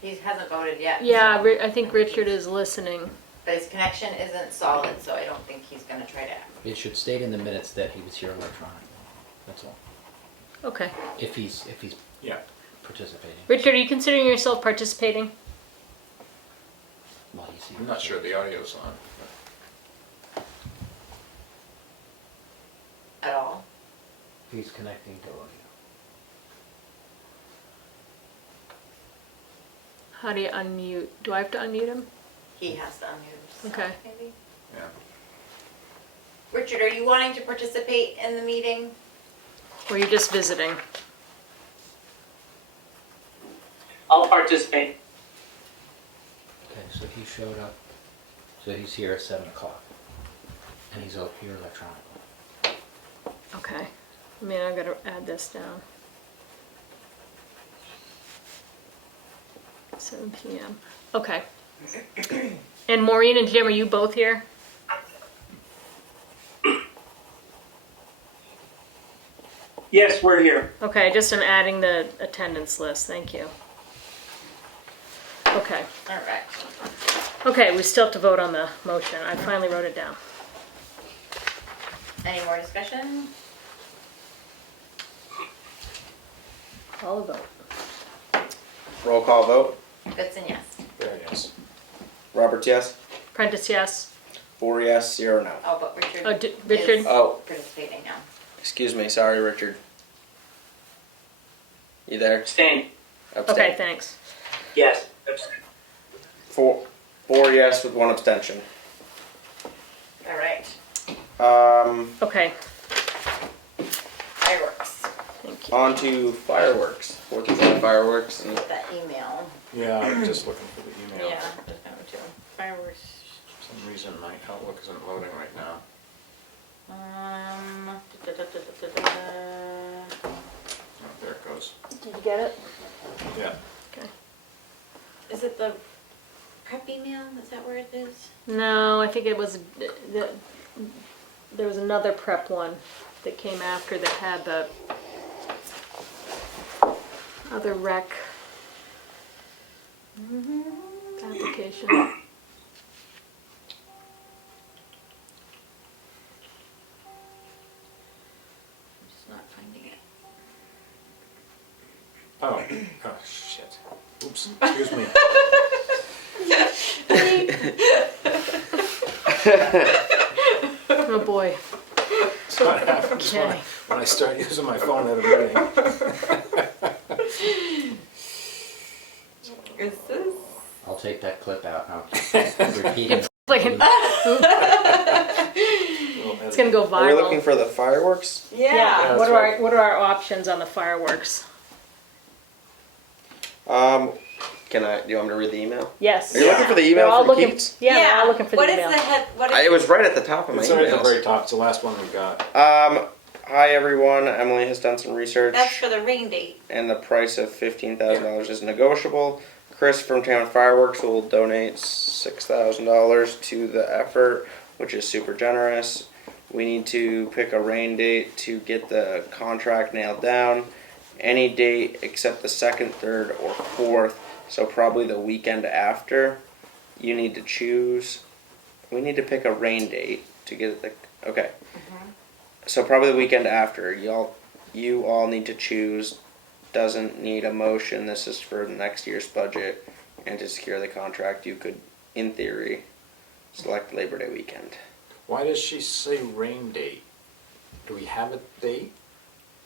He hasn't voted yet. Yeah, so- I think Richard is listening. But his connection isn't solid, so I don't think he's gonna try to. It should state in the minutes that he was here electronically. That's all. Okay. If he's Yeah. participating. Richard, are you considering yourself participating? Well, he's here. I'm not sure the audio's on. At all. He's connecting to audio. How do you unmute? Do I have to unmute him? He has to unmute himself, Okay. maybe. Yeah. Richard, are you wanting to participate in the meeting? Or are you just visiting? I'll participate. Okay, so he showed up, so he's here at 7 o'clock, and he's over here electronically. Okay. I mean, I've got to add this down. 7 p.m. Okay. And Maureen and Jim, are you both here? Yes, we're here. Okay, just am adding the attendance list. Thank you. Okay. All right. Okay, we still have to vote on the motion. I finally wrote it down. Any more discussion? Call a vote. Roll call vote. Goodson, yes. Very yes. Roberts, yes. Prentice, yes. 4 yes, 0 no. Oh, but Richard. Oh, Richard? is Oh, participating now. excuse me. Sorry, Richard. You there? Abstain. Abstain. Okay, thanks. Yes. Abstain. 4 yes with 1 abstention. All right. Okay, Fireworks. thank you. On to fireworks. 4th of July fireworks. And That email. Yeah, I'm just looking for the email. Yeah, just going to. Fireworks. For some reason, my Outlook isn't loading right now. Oh, there it goes. Did you get it? Yeah. Okay. Is it the prep email? Is that where it is? No, I think it was, there was another prep one that came after that had the other rec application. I'm just not finding it. Oh, shit. Oops, excuse me. Oh boy. That's what happens Okay. when I start using my phone at a meeting. Is this? I'll take that clip out and I'll keep repeating. Like an, it's gonna go Are we looking viral. for the fireworks? Yeah, that's right. what are our options on the fireworks? Do you want me to read the email? Yes. Are you looking for the They're email all from looking, Keats? yeah, they're all looking for the What email. is the head? What is It was right at the top of my It's right at the very emails. top. It's the last one we got. Hi everyone. Emily has done some research, That's for the rain date. and the price of $15,000 is negotiable. Chris from Tamworth Fireworks will donate $6,000 to the effort, which is super generous. We need to pick a rain date to get the contract nailed down. Any date except the 2nd, 3rd, or 4th. So probably the weekend after. You need to choose. We need to pick a rain date to get the. Okay. So probably the weekend after. You all need to choose. Doesn't need a motion. This is for next year's budget. And to secure the contract, you could, in theory, select Labor Day weekend. Why does she say rain date? Do we have a date?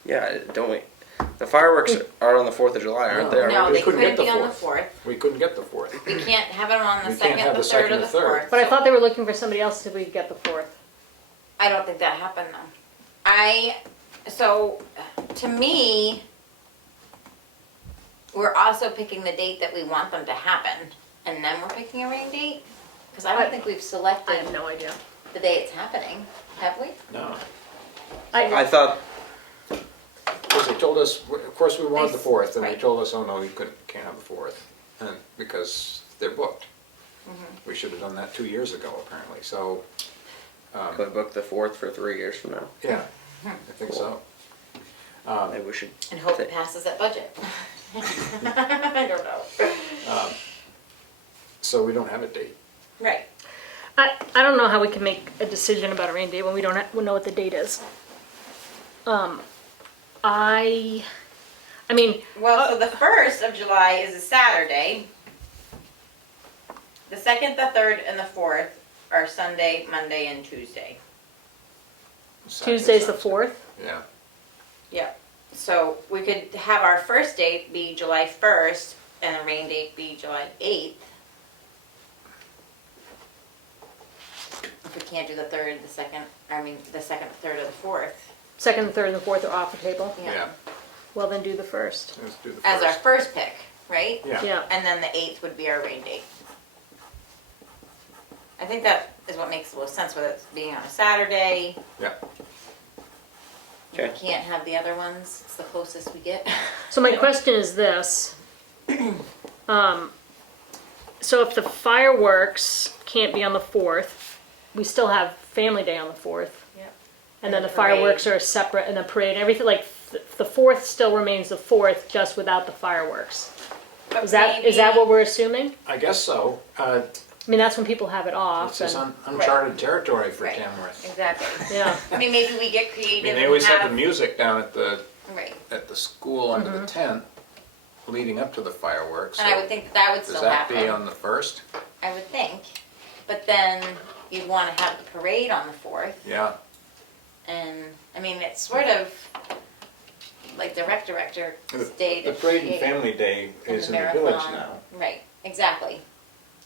Yeah, don't we? The fireworks are on the 4th of July, aren't they? No, we they couldn't couldn't get be the on the 4th. 4th. We couldn't get the 4th. We can't have them on the We can't 2nd, have the the 3rd, 2nd, or the the 3rd. 4th. But I So thought they were looking for somebody else so we could get the 4th. I don't think that happened though. So to me, we're also picking the date that we want them to happen, and then we're picking a rain date? Because I don't think we've I selected have no idea. the day it's happening, have we? No. I thought. Because they told us, of course, we wanted the 4th, and they Right. told us, oh no, you can't have the 4th, and because they're booked. We should have done that 2 years ago, apparently. So, Could book the 4th for 3 years from now. yeah, I think so. Maybe we should. And hope it passes that budget. I don't know. So we don't have a date. Right. I don't know how we can make a decision about a rain date when we don't know what the date is. I mean, Well, so the 1st of July is a Saturday. The 2nd, the 3rd, and the 4th are Sunday, Monday, and Tuesday. Tuesday's the 4th. Yeah. Yep. So we could have our first date be July 1st and the rain date be July 8th. If we can't do the 3rd, the 2nd, the 2nd, the 3rd, or the 4th. Second, the third, and the fourth are off the table. Yeah, Well, then do the first. let's do the As our first. first pick, right? Yeah. Yeah. And then the 8th would be our rain date. I think that is what makes the most sense, with it being on a Saturday. Yeah. We Okay. can't have the other ones, it's the closest we get. So my question is this. So if the fireworks can't be on the 4th, we still have Family Day on the 4th. Yep. And then the parade. fireworks are separate, and the parade, everything, like, the 4th still remains the 4th, just without the fireworks. But Is that maybe- what we're assuming? I guess so. I mean, that's when people have it off, This is and, uncharted territory for Right. Tamworth. Exactly. yeah. I mean, maybe we get I creative mean, they and always have the have, music down at right. the school under the tent, leading up to the fireworks. And I So would think that would does still that be happen. on the first? I would think. But then you'd want to have the parade on the 4th. Yeah. And, I mean, it's sort of like the rec director stayed. The parade and Family Day is in the village marathon. now. Right, exactly.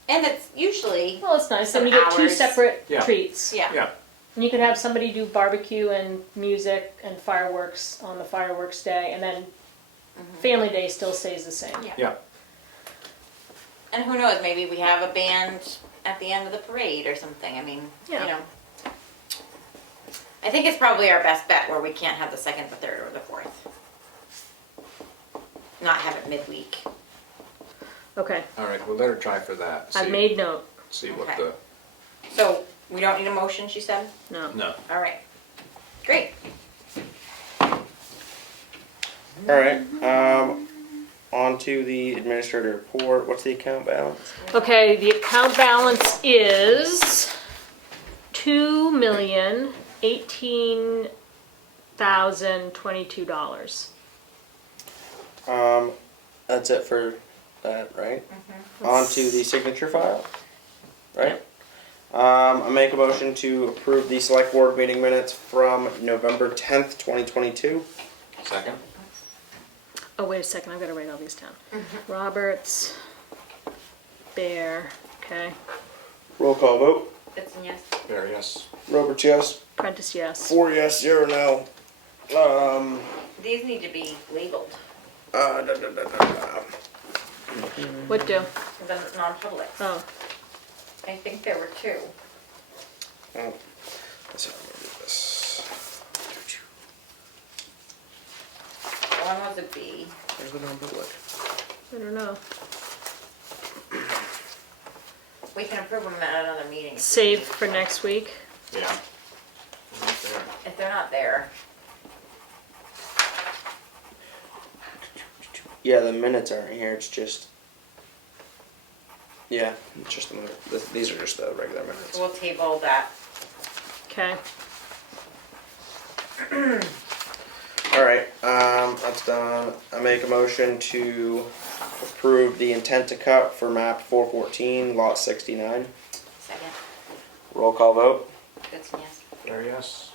And it's usually, Well, it's nice, then Some you get 2 hours. separate Yeah. treats. yeah. Yeah. And you could have somebody do barbecue and music and fireworks on the fireworks day, and then Family Day still stays the same. Yeah. Yeah. And who knows, maybe we have a band at the end of the parade or something. I mean, Yeah. you know. I think it's probably our best bet where we can't have the 2nd, the 3rd, or the 4th. Not have it midweek. Okay, All right, we'll let her try for that. I've See- made note, See what Okay. the, So we don't need a motion, she said? no. no. All right. Great. All right. On to the administrator report. What's the account balance? Okay, the account balance is $2,018,022. That's it for that, right? On to the signature file, right? I make a motion to approve the select board meeting minutes from November 10th, 2022. Second? Oh, wait a second, I've gotta write all these down. Roberts, Bear, okay, Roll call vote. That's a yes. There, yes. Roberts, yes. Prentice, yes. 4 yes, 0 no. These need to be labeled, What do? the non-public. Oh, I think there were 2. Let's see how I'm gonna do this. One was a B. There's the non-public. I don't know. We can approve them at another meeting. Save for next week. Yeah. Right there. If they're not there. Yeah, the minutes aren't here. It's just. Yeah, it's just the minute. These are just the regular minutes. So we'll table that. Okay, All right, that's done. I make a motion to approve the intent to cut for map 414, lot 69. Second. Roll call vote. That's a yes. There, yes.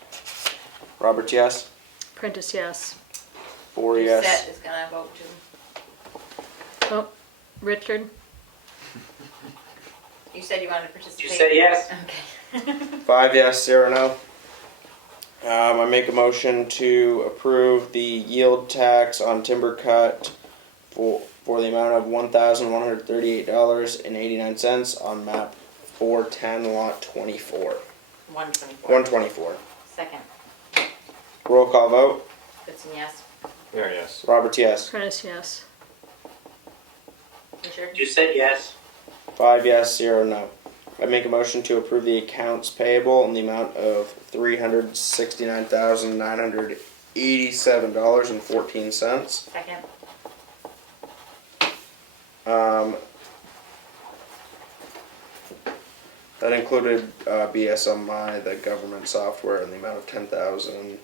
Roberts, yes. Prentice, yes. 4 yes. Set is gonna vote too. Oh, Richard, You said you wanted to participate? You said yes. Okay. 5 yes, 0 no. I make a motion to approve the yield tax on timber cut for the amount of $1,138.89 on map 410, lot 24. 124. 124. Second. Roll call vote. That's a yes. There, yes. Roberts, yes. Prentice, yes. You sure? You said yes. 5 yes, 0 no. I make a motion to approve the accounts payable in the amount of $369,987.14. Second. That included BSMI, the government software, in the amount of $10,000.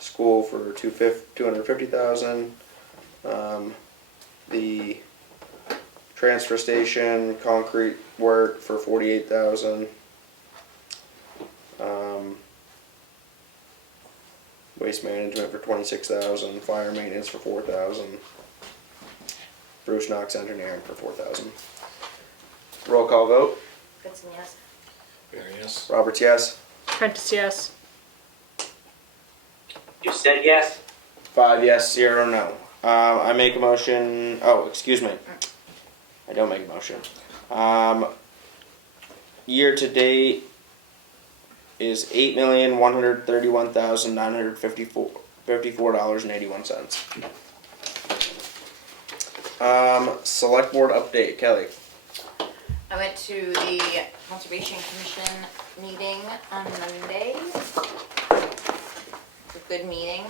School for $250,000. The transfer station concrete work for $48,000. Waste management for $26,000. Fire maintenance for $4,000. Bruce Knox engineering for $4,000. Roll call vote. That's a yes. There, yes. Roberts, yes. Prentice, yes. You said yes. 5 yes, 0 no. I make a motion. Oh, excuse me. I don't make a motion. Year to date is $8,131,954.81. Select board update, Kelly. I went to the Conservation Commission meeting on Monday. It was a good meeting.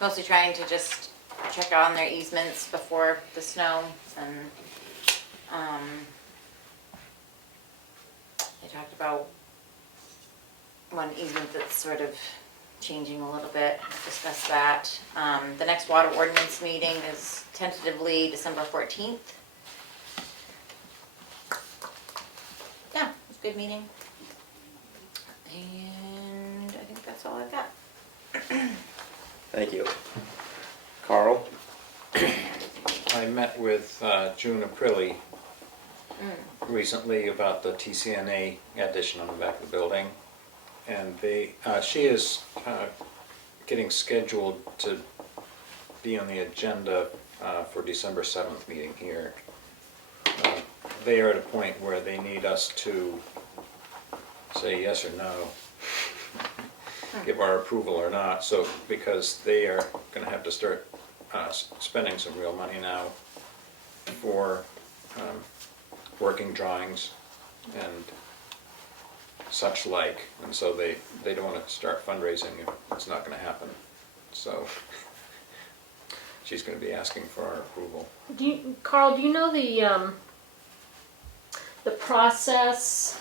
Mostly trying to just check on their easements before the snow, and they talked about one easement that's sort of changing a little bit, discussed that. The next water ordinance meeting is tentatively December 14th. Yeah, it was a good meeting. And I think that's all I've got. Thank you. Carl? I met with June Aprilli recently about the TCNA addition on the back of the building. And she is getting scheduled to be on the agenda for December 7th meeting here. They are at a point where they need us to say yes or no, give our approval or not, so because they are going to have to start spending some real money now for working drawings and such like, and so they don't want to start fundraising if it's not going to happen. So she's going to be asking for our approval. Carl, do you know the process?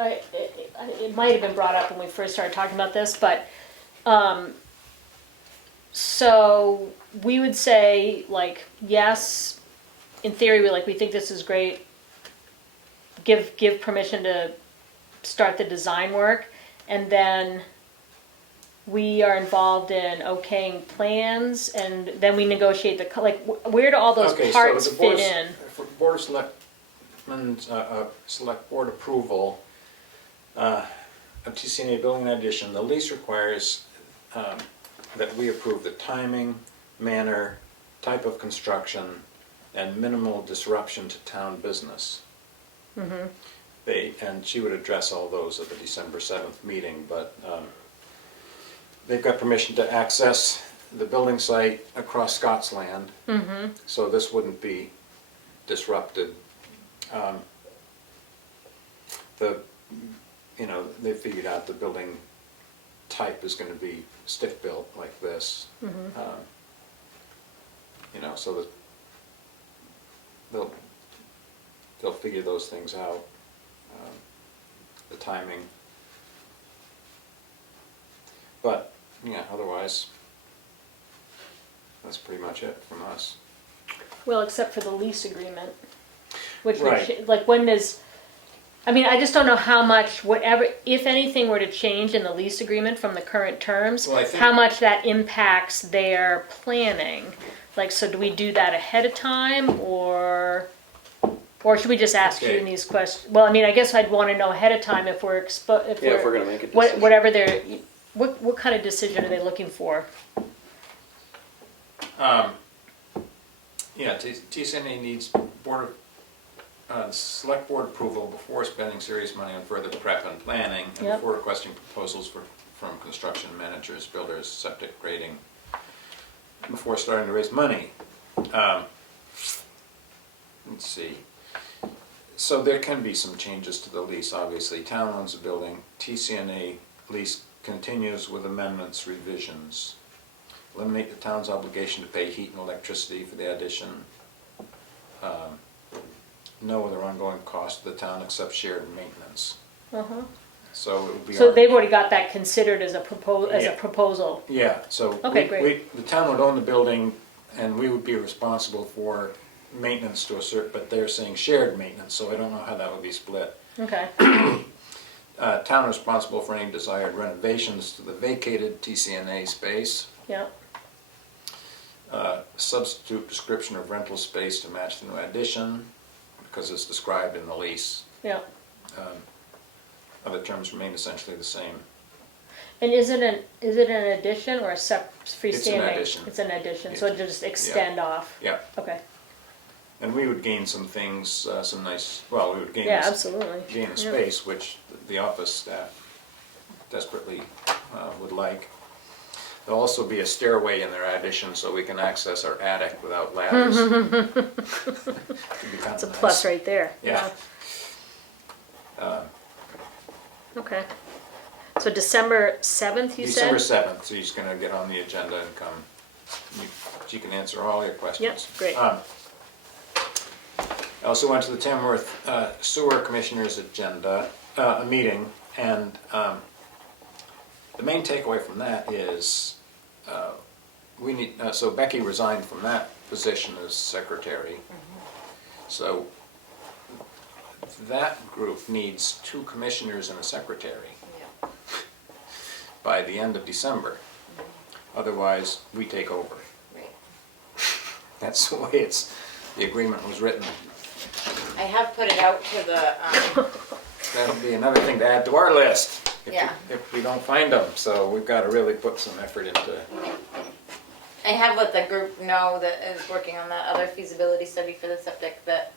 It might have been brought up when we first started talking about this, but so we would say, like, yes, in theory, we think this is great. Give permission to start the design work, and then we are involved in okaying plans, and then we negotiate where do all those parts fit in? For Board of Selectmen's select board approval of TCNA building addition, the lease requires that we approve the timing, manner, type of construction, and minimal disruption to town business. Mm-hmm. And she would address all those at the December 7th meeting, but they've got permission to access the building site across Scott's land, so this wouldn't be disrupted. They figured out the building type is going to be stick built like this, so that they'll figure those things out, the timing. But yeah, otherwise, that's pretty much it from us. Well, except for the lease agreement, which Right. when does? I mean, I just don't know how much, whatever, if anything were to change in the lease agreement from the current terms, Well, I think- how much that impacts their planning. So do we do that ahead of time, or should we just ask you Okay. in these questions? Well, I mean, I guess I'd want to know ahead of time if we're If we're gonna make a decision. whatever they're, what kind of decision are they looking for? TCNA needs select board approval before spending serious money on further prep and planning, and Yep. before requesting proposals from construction managers, builders, septic grading, before starting to raise money. Let's see. So there can be some changes to the lease, obviously. Town owns the building. TCNA lease continues with amendments, revisions. Eliminate the town's obligation to pay heat and electricity for the addition. No other ongoing cost to the town except shared maintenance. So it would be. So they've already got that considered as a proposal. Yeah, so Okay, great. the town would own the building and we would be responsible for maintenance to a certain, but they're saying shared maintenance, so I don't know how that would be split. Okay. Town responsible for any desired renovations to the vacated TCNA space. Yeah. Substitute description of rental space to match the new addition, because it's described in the lease. Yeah. Other terms remain essentially the same. And is it an addition or a freestanding? It's an addition. It's an addition, so Yeah. it'll just extend off. Yeah, Okay. and we would gain some things, some nice, well, we would gain, Yeah, absolutely. gain a Yeah. space, which the office staff desperately would like. There'll also be a stairway in their addition, so we can access our attic without ladders. It's a plus right there. Yeah. Okay. So December 7th, you said? December 7th, so he's gonna get on the agenda and come. She can answer all your questions. Yep, great. I also went to the Tamworth Sewer Commissioners agenda, meeting, and the main takeaway from that is we need, so Becky resigned from that position as secretary. So that group needs 2 commissioners and a secretary Yeah. by the end of December. Otherwise, we take over. Right. That's the way the agreement was written. I have put it out to the, That'll be another thing to add to our list. Yeah. If we don't find them, so we've got to really put some effort into. I have let the group know that is working on that other feasibility study for the septic, that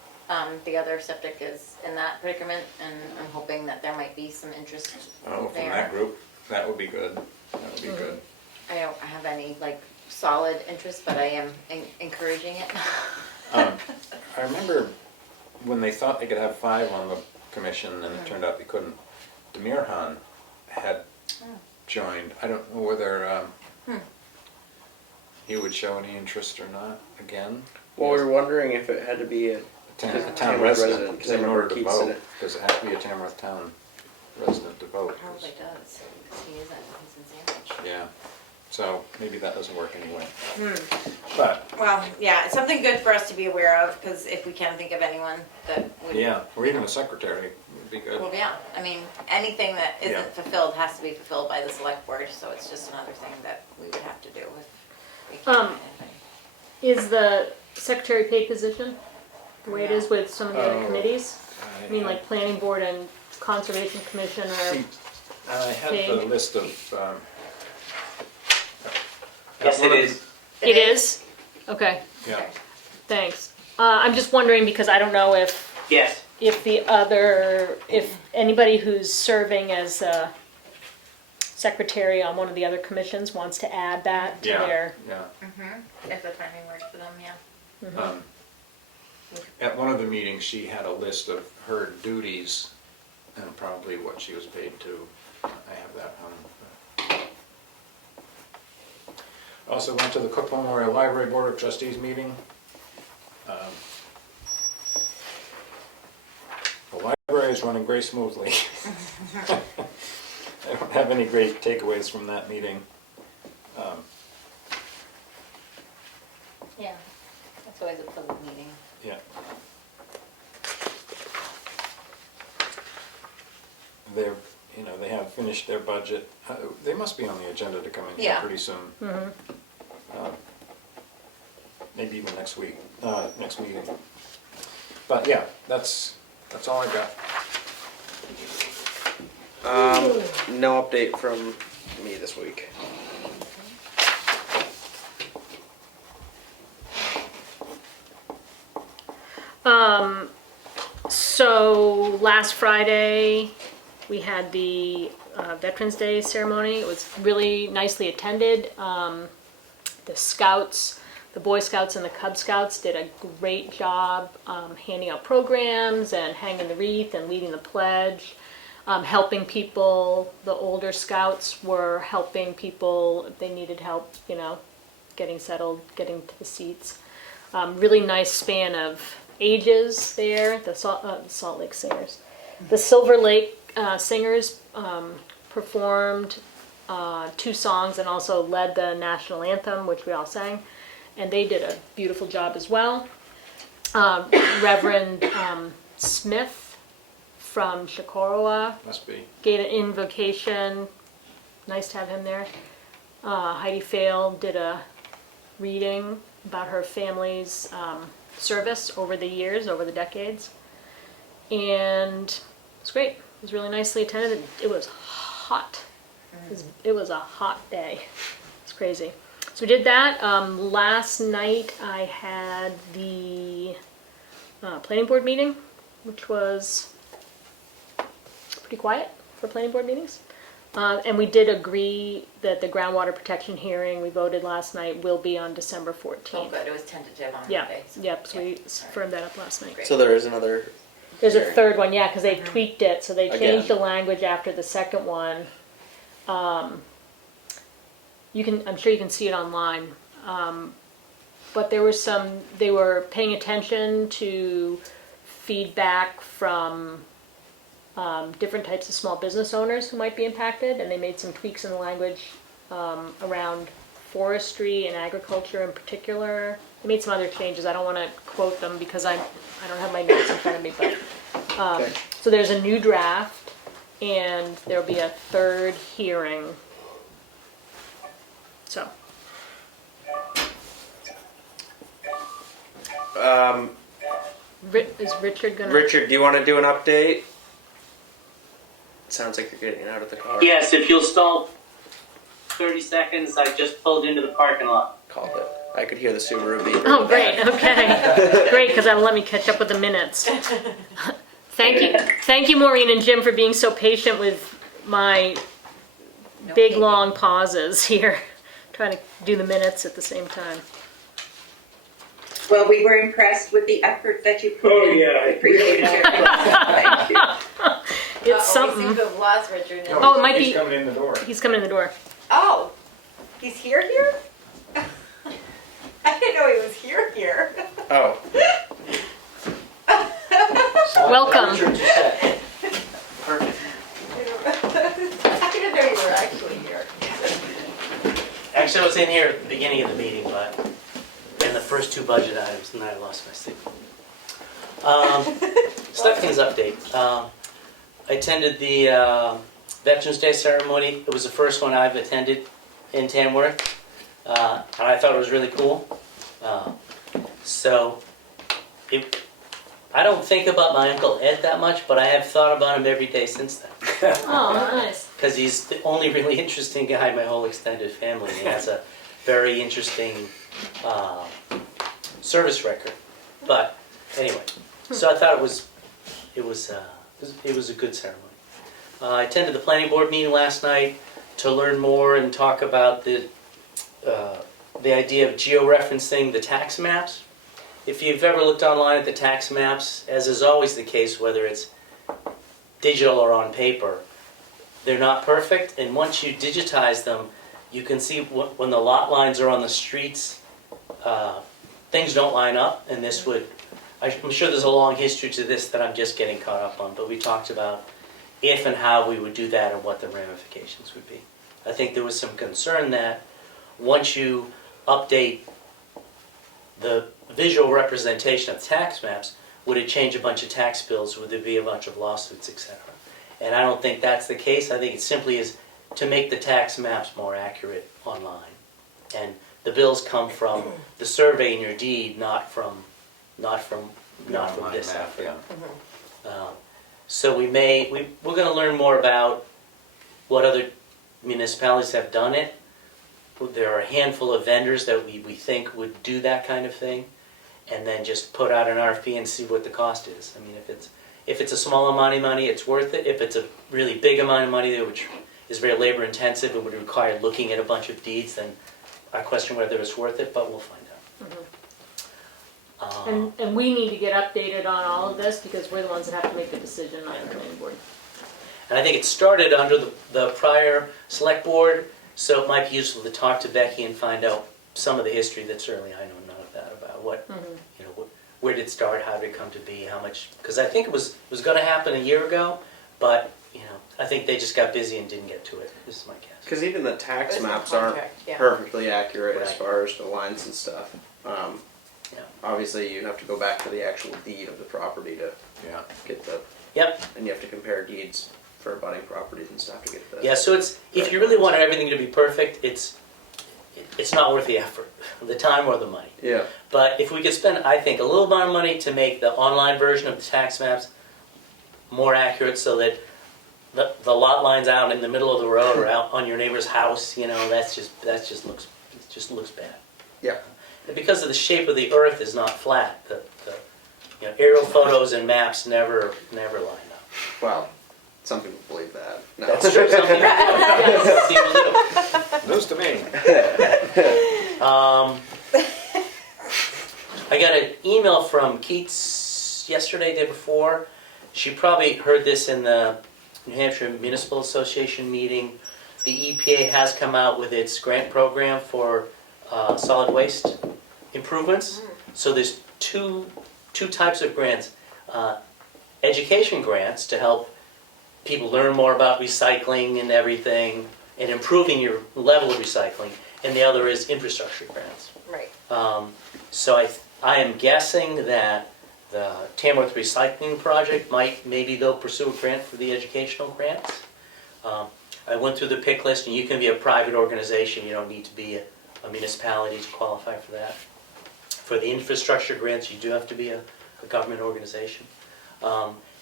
the other septic is in that predicament, and I'm hoping that there might be some interest Oh, from there. that group, that would be good. That would be good. I don't have any like solid interest, but I am encouraging it. I remember when they thought they could have 5 on the commission, and it turned out they couldn't. Demir Han had joined. I don't know whether he would show any interest or not again. Well, we were wondering if it had to be a A town Tamworth resident, resident, 'cause I in remember order to Keith said vote, it. because it has to be a Tamworth town resident to vote. Probably does, because he isn't, he's in Sandwich. Yeah, so maybe that doesn't work anyway. But, Well, yeah, it's something good for us to be aware of, because if we can think of anyone that would. yeah, or even a secretary would be good. Well, yeah, I mean, anything that Yeah. isn't fulfilled has to be fulfilled by the select board, so it's just another thing that we would have to do if we can't find anybody. Is the secretary paid position the way it is with some of the other Oh, committees? I mean, like planning board and conservation commission or, See, I had the paid. list of. Yes, it is. it is? Okay, Yeah, Okay. thanks. I'm just wondering because I don't know if Yes. if anybody who's serving as a secretary on one of the other commissions wants to add that to yeah, their, yeah. If the timing works for them, yeah. At one of the meetings, she had a list of her duties and probably what she was paid to. I have that one. Also went to the Cook Memorial Library Board of Trustees meeting. The library is running very smoothly. I don't have any great takeaways from that meeting. Yeah, that's always a public meeting. Yeah. They're, they have finished their budget. They must be on the agenda to come in here Yeah. pretty soon. Maybe even next week, next meeting. But yeah, that's all I got. No update from me this week. So last Friday, we had the Veterans Day ceremony. It was really nicely attended. The Scouts, the Boy Scouts and the Cub Scouts did a great job handing out programs and hanging the wreath and leading the pledge, helping people. The older Scouts were helping people if they needed help, getting settled, getting to the seats. Really nice span of ages there, the Salt Lake Singers. The Silver Lake Singers performed 2 songs and also led the national anthem, which we all sang, and they did a beautiful job as well. Reverend Smith from Shakoroa Must be. gave an invocation. Nice to have him there. Heidi Fail did a reading about her family's service over the years, over the decades. And it was great. It was really nicely attended. It was hot. It was a hot day. It's crazy. So we did that. Last night I had the planning board meeting, which was pretty quiet for planning board meetings. And we did agree that the groundwater protection hearing we voted last night will be on December 14th. Oh, good, it was tentative on Yeah, Monday. So. yep, so we firmed that up last night. Great. So there is another. There's a third one, yeah, because they've tweaked it, so they changed Again. the language after the second one. I'm sure you can see it online. But there was they were paying attention to feedback from different types of small business owners who might be impacted, and they made some tweaks in the language around forestry and agriculture in particular. They made some other changes. I don't want to quote them because I don't have my notes in front of me, but so there's a new draft, and there'll be a third hearing. So. Is Richard gonna? Richard, do you want to do an update? Sounds like you're getting out of the car. Yes, if you'll stall 30 seconds, I just pulled into the parking lot. Called it. I could hear the Subaru beep. Oh, great. Okay, great, because that'll let me catch up with the minutes. Thank you, Maureen and Jim, for being so patient with my big long pauses here, trying to do the minutes at the same time. Well, we were impressed with the effort that you put in. I Appreciate it. Thank you. It's We something. seem to have lost Richard. Oh, it might He's be. coming in the door. He's coming in the door. Oh, he's here? I didn't know he was here. Oh. Welcome. Richard's set. Perfect. I didn't know you were actually here. Actually, I was in here at the beginning of the meeting, but in the first two budget items, and then I lost my sleep. Selectmen's update. I attended the Veterans Day ceremony. It was the first one I've attended in Tamworth, and I thought it was really cool. I don't think about my Uncle Ed that much, but I have thought about him every day since then. Oh, nice. Because he's the only really interesting guy in my whole extended family. He has a very interesting service record. But anyway, so I thought it was a good ceremony. I attended the planning board meeting last night to learn more and talk about the idea of georeferencing the tax maps. If you've ever looked online at the tax maps, as is always the case, whether it's digital or on paper, they're not perfect, and once you digitize them, you can see when the lot lines are on the streets, things don't line up, and I'm sure there's a long history to this that I'm just getting caught up on, but we talked about if and how we would do that and what the ramifications would be. I think there was some concern that once you update the visual representation of tax maps, would it change a bunch of tax bills? Would there be a bunch of lawsuits, etc.? And I don't think that's the case. I think it simply is to make the tax maps more accurate online. And the bills come from the survey in your deed, not from this Map, effort. yeah. So we're going to learn more about what other municipalities have done it. There are a handful of vendors that we think would do that kind of thing, and then just put out an RFP and see what the cost is. I mean, if it's a small amount of money, it's worth it. If it's a really big amount of money, which is very labor intensive and would require looking at a bunch of deeds, then I question whether it's worth it, but we'll find out. And we need to get updated on all of this because we're the ones that have to make the decision, not the planning board. And I think it started under the prior select board, so it might be useful to talk to Becky and find out some of the history that certainly I know none of that about. Where did it start, how did it come to be, how much, because I think it was going to happen a year ago, but I think they just got busy and didn't get to it. This is my guess. Because even the tax It's a maps aren't contract, yeah. perfectly accurate as Right. far as the lines and stuff. Yeah. Obviously, you have to go back to the actual deed of the property to Yeah. get the, Yep. and you have to compare deeds for abutting properties and stuff to get the. Yeah, so if you really want everything to be perfect, it's not worth the effort, the time or the money. Yeah. But if we could spend, I think, a little amount of money to make the online version of the tax maps more accurate so that the lot lines out in the middle of the road or out on your neighbor's house, you know, that just looks bad. Yeah. And because of the shape of the earth is not flat, the you know, aerial photos and maps never line up. Well, some people believe that. No. That's true. Some people do. News to me. I got an email from Keats yesterday, day before. She probably heard this in the New Hampshire Municipal Association meeting. The EPA has come out with its grant program for solid waste improvements. So there's two types of grants. Education grants to help people learn more about recycling and everything and improving your level of recycling. And the other is infrastructure grants. Right. So I am guessing that the Tamworth Recycling Project maybe they'll pursue a grant for the educational grants. I went through the pick list, and you can be a private organization. You don't need to be a municipality to qualify for that. For the infrastructure grants, you do have to be a government organization.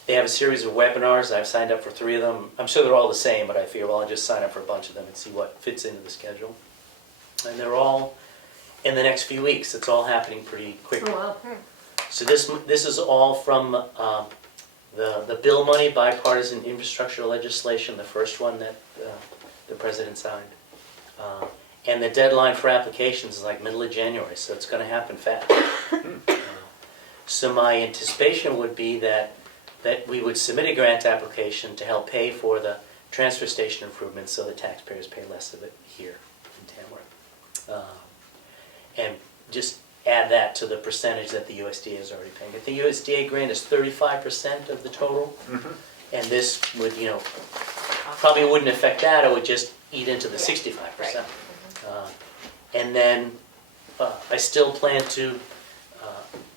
They have a series of webinars. I've signed up for 3 of them. I'm sure they're all the same, but I figure, well, I'll just sign up for a bunch of them and see what fits into the schedule. And they're all in the next few weeks. It's all happening pretty quickly. Oh, wow. So this is all from the bill money, bipartisan infrastructure legislation, the first one that the president signed. And the deadline for applications is like middle of January, so it's going to happen fast. So my anticipation would be that we would submit a grant application to help pay for the transfer station improvements so the taxpayers pay less of it here in Tamworth. And just add that to the percentage that the USDA is already paying. If the USDA grant is 35% of the total, and this would, you know, probably wouldn't affect that, it would just eat into the 65%. And then I still plan to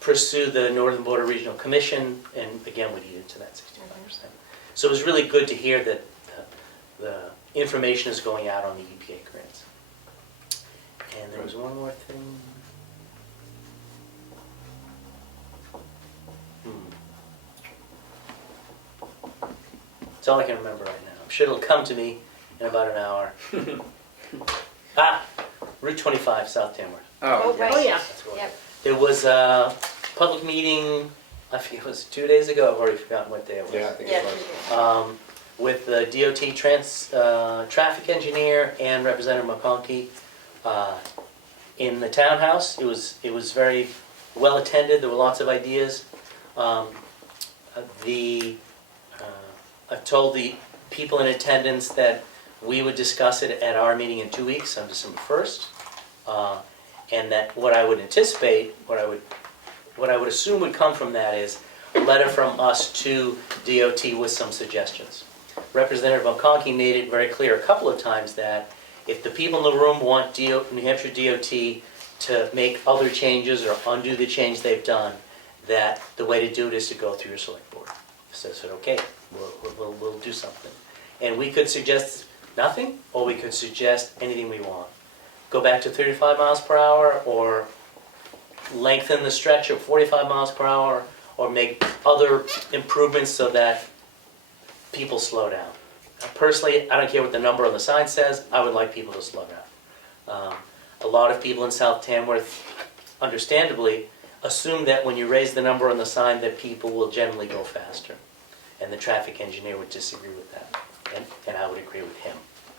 pursue the Northern Border Regional Commission, and again would eat into that 65%. So it was really good to hear that the information is going out on the EPA grants. And there was one more thing. That's all I can remember right now. I'm sure it'll come to me in about an hour. Route 25, South Tamworth. Oh, Oh, yeah. That's what. Yep. There was a public meeting, I think it was 2 days ago, I've already forgotten what day it was. Yeah, I think Yeah. it was. With the DOT traffic engineer and Representative McConkey in the townhouse. It was very well attended. There were lots of ideas. I've told the people in attendance that we would discuss it at our meeting in 2 weeks on December 1st, and that what I would anticipate, what I would assume would come from that is a letter from us to DOT with some suggestions. Representative McConkey made it very clear a couple of times that if the people in the room want New Hampshire DOT to make other changes or undo the change they've done, that the way to do it is to go through your select board. So I said, okay, we'll do something. And we could suggest nothing, or we could suggest anything we want. Go back to 35 miles per hour, or lengthen the stretch of 45 miles per hour, or make other improvements so that people slow down. Personally, I don't care what the number on the sign says, I would like people to slow down. A lot of people in South Tamworth, understandably, assume that when you raise the number on the sign that people will generally go faster. And the traffic engineer would disagree with that. And I would agree with him,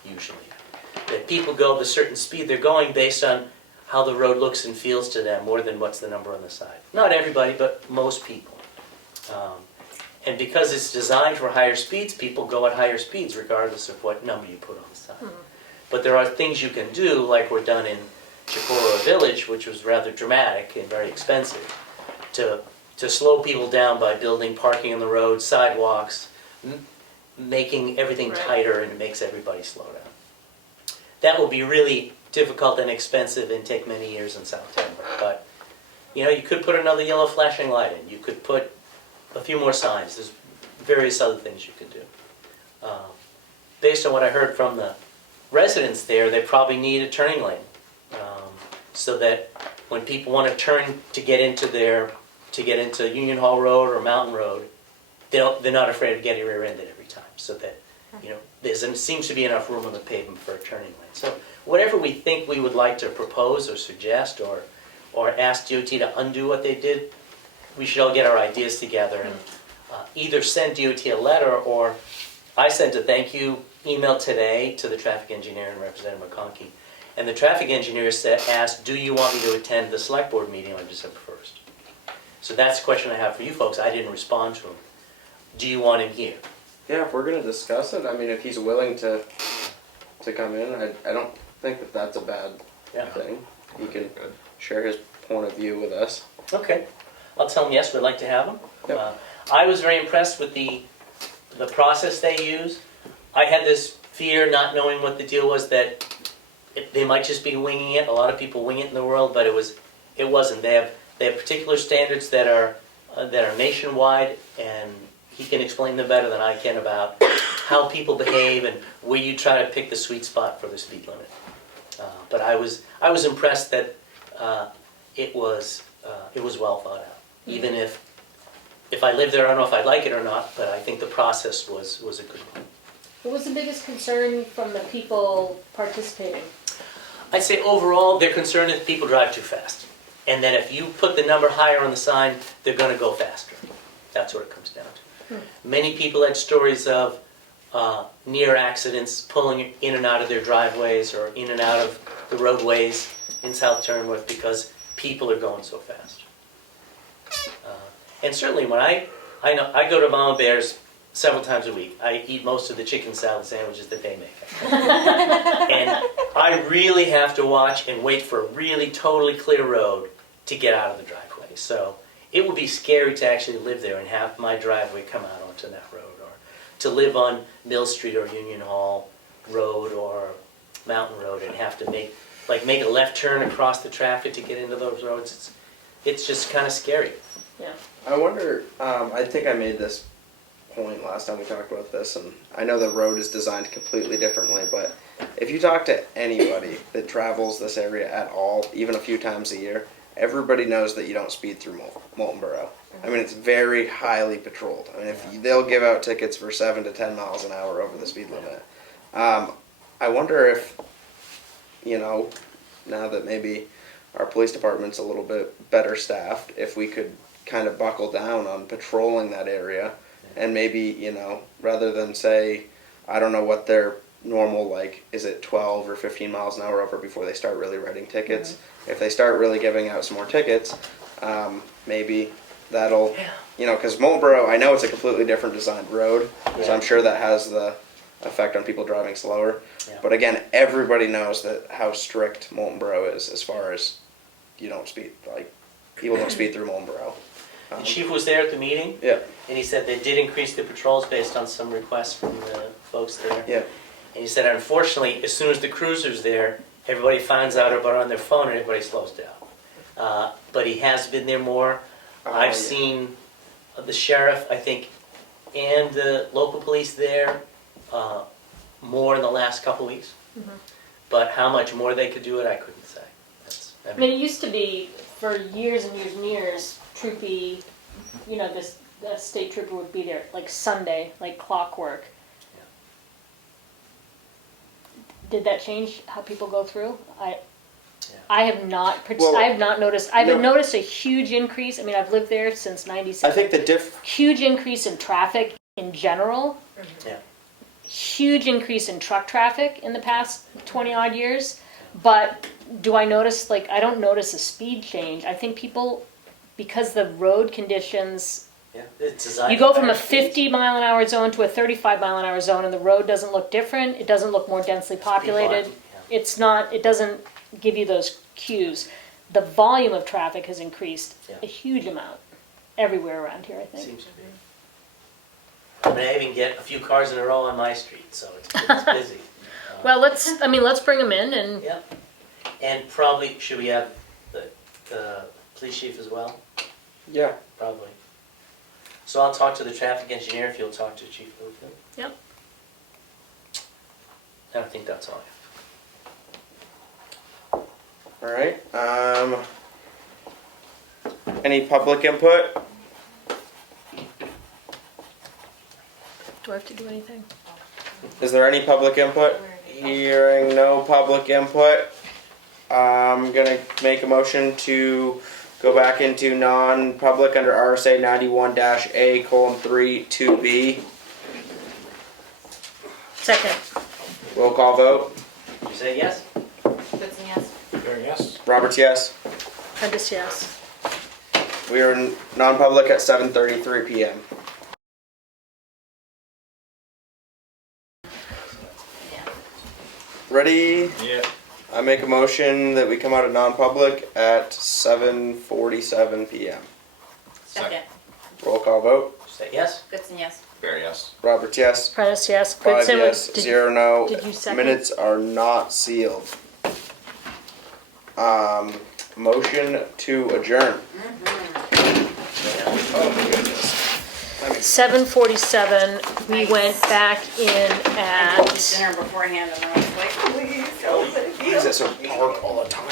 usually. That people go the certain speed they're going based on how the road looks and feels to them more than what's the number on the side. Not everybody, but most people. And because it's designed for higher speeds, people go at higher speeds regardless of what number you put on the sign. But there are things you can do, like were done in Chicora Village, which was rather dramatic and very expensive, to slow people down by building parking on the road, sidewalks, making everything tighter, and it makes everybody slow down. That will be really difficult and expensive and take many years in South Tamworth. But you know, you could put another yellow flashing light in. You could put a few more signs. There's various other things you could do. Based on what I heard from the residents there, they probably need a turning lane, so that when people want to turn to get into Union Hall Road or Mountain Road, they're not afraid of getting rear-ended every time. So that You know, seems to be enough room on the pavement for a turning lane. So whatever we think we would like to propose or suggest or ask DOT to undo what they did, we should all get our ideas together and either send DOT a letter, or I sent a thank you email today to the traffic engineer and Representative McConkey. And the traffic engineer asked, do you want me to attend the select board meeting on December 1st? So that's the question I have for you folks. I didn't respond to him. Do you want him here? Yeah, if we're gonna discuss it, I mean, if he's willing to come in, I don't think that that's a bad Yeah. thing. He can share his point of view with us. Okay. I'll tell him yes, we'd like to have him. Yep. I was very impressed with the process they use. I had this fear, not knowing what the deal was, that they might just be winging it. A lot of people wing it in the world, but it wasn't. They have particular standards that are nationwide, and he can explain them better than I can about how people behave and where you try to pick the sweet spot for the speed limit. But I was impressed that it was well thought out. Even if I lived there, I don't know if I'd like it or not, but I think the process was a good one. What was the biggest concern from the people participating? I'd say overall, they're concerned that people drive too fast. And that if you put the number higher on the sign, they're going to go faster. That's what it comes down to. Many people had stories of near accidents, pulling in and out of their driveways or in and out of the roadways in South Tamworth because people are going so fast. And certainly when I go to Mama Bear's several times a week. I eat most of the chicken salad sandwiches that they make. And I really have to watch and wait for a really totally clear road to get out of the driveway. So it would be scary to actually live there and have my driveway come out onto that road, or to live on Mill Street or Union Hall Road or Mountain Road and have to make a left turn across the traffic to get into those roads. It's just kind of scary. Yeah. I wonder, I think I made this point last time we talked about this, and I know the road is designed completely differently, but if you talk to anybody that travels this area at all, even a few times a year, everybody knows that you don't speed through Molten Borough. I mean, it's very highly patrolled. I mean, they'll give out tickets for 7 to 10 miles an hour over the speed limit. I wonder if, now that maybe our police department's a little bit better staffed, if we could kind of buckle down on patrolling that area. And maybe, rather than say, I don't know what their normal, is it 12 or 15 miles an hour over before they start really writing tickets? Mm-hmm. If they start really giving out some more tickets, maybe that'll, because Molten Borough, I know it's a completely different designed road, so I'm sure that has the effect on people driving slower. Yeah. But again, everybody knows that how strict Molten Borough is as far as you don't speed, people don't speed through Molten Borough. The chief was there at the meeting. Yeah. And he said they did increase the patrols based on some requests from the folks there. Yeah. And he said, unfortunately, as soon as the cruiser's there, everybody finds out about it on their phone and everybody slows down. But he has been there more. I've seen the sheriff, I think, and the local police there more in the last couple weeks. Mm-hmm. But how much more they could do it, I couldn't say. I mean, it used to be, for years and years and years, troopy, the state trooper would be there, Sunday, like clockwork. Yeah. Did that change how people go through? I have not. Well, I have not noticed. I haven't noticed a huge increase. I mean, I've lived there since '97. I think the huge increase in traffic in general. Mm-hmm. Yeah. Huge increase in truck traffic in the past 20 odd years. But do I notice? I don't notice a speed change. I think people, because the road conditions. Yeah, it's designed. You go from a 50 mile an hour zone to a 35 mile an hour zone, and the road doesn't look different. It doesn't look more densely populated. Yeah. It's not. It doesn't give you those cues. The volume of traffic has increased a huge amount everywhere around here, I think. Seems to be. I mean, I even get a few cars in a row on my street, so it's busy. Well, let's bring them in and. Yeah. And probably, should we have the police chief as well? Yeah. Probably. So I'll talk to the traffic engineer if you'll talk to Chief Littlefield. Yep. And I think that's all. All right. Any public input? Do I have to do anything? Is there any public input? Hearing no public input, I'm gonna make a motion to go back into non-public under RSA 91-A:3 2B. Second. Roll call vote. You say yes? Goodson, yes? Very yes. Roberts, yes. Prentice, yes. We are in non-public at 7:33 p.m. Ready? Yeah. I make a motion that we come out of non-public at 7:47 p.m. Second. Roll call vote. You say yes? Goodson, yes? Very yes. Roberts, yes. Prentice, yes. 5 Goodson, yes, did- 0 no. did you second? Minutes are not sealed. Motion to adjourn. Oh my goodness. 7:47, we went back in at Dinner beforehand and I was like, please, don't let it be. Why is it so dark all the time?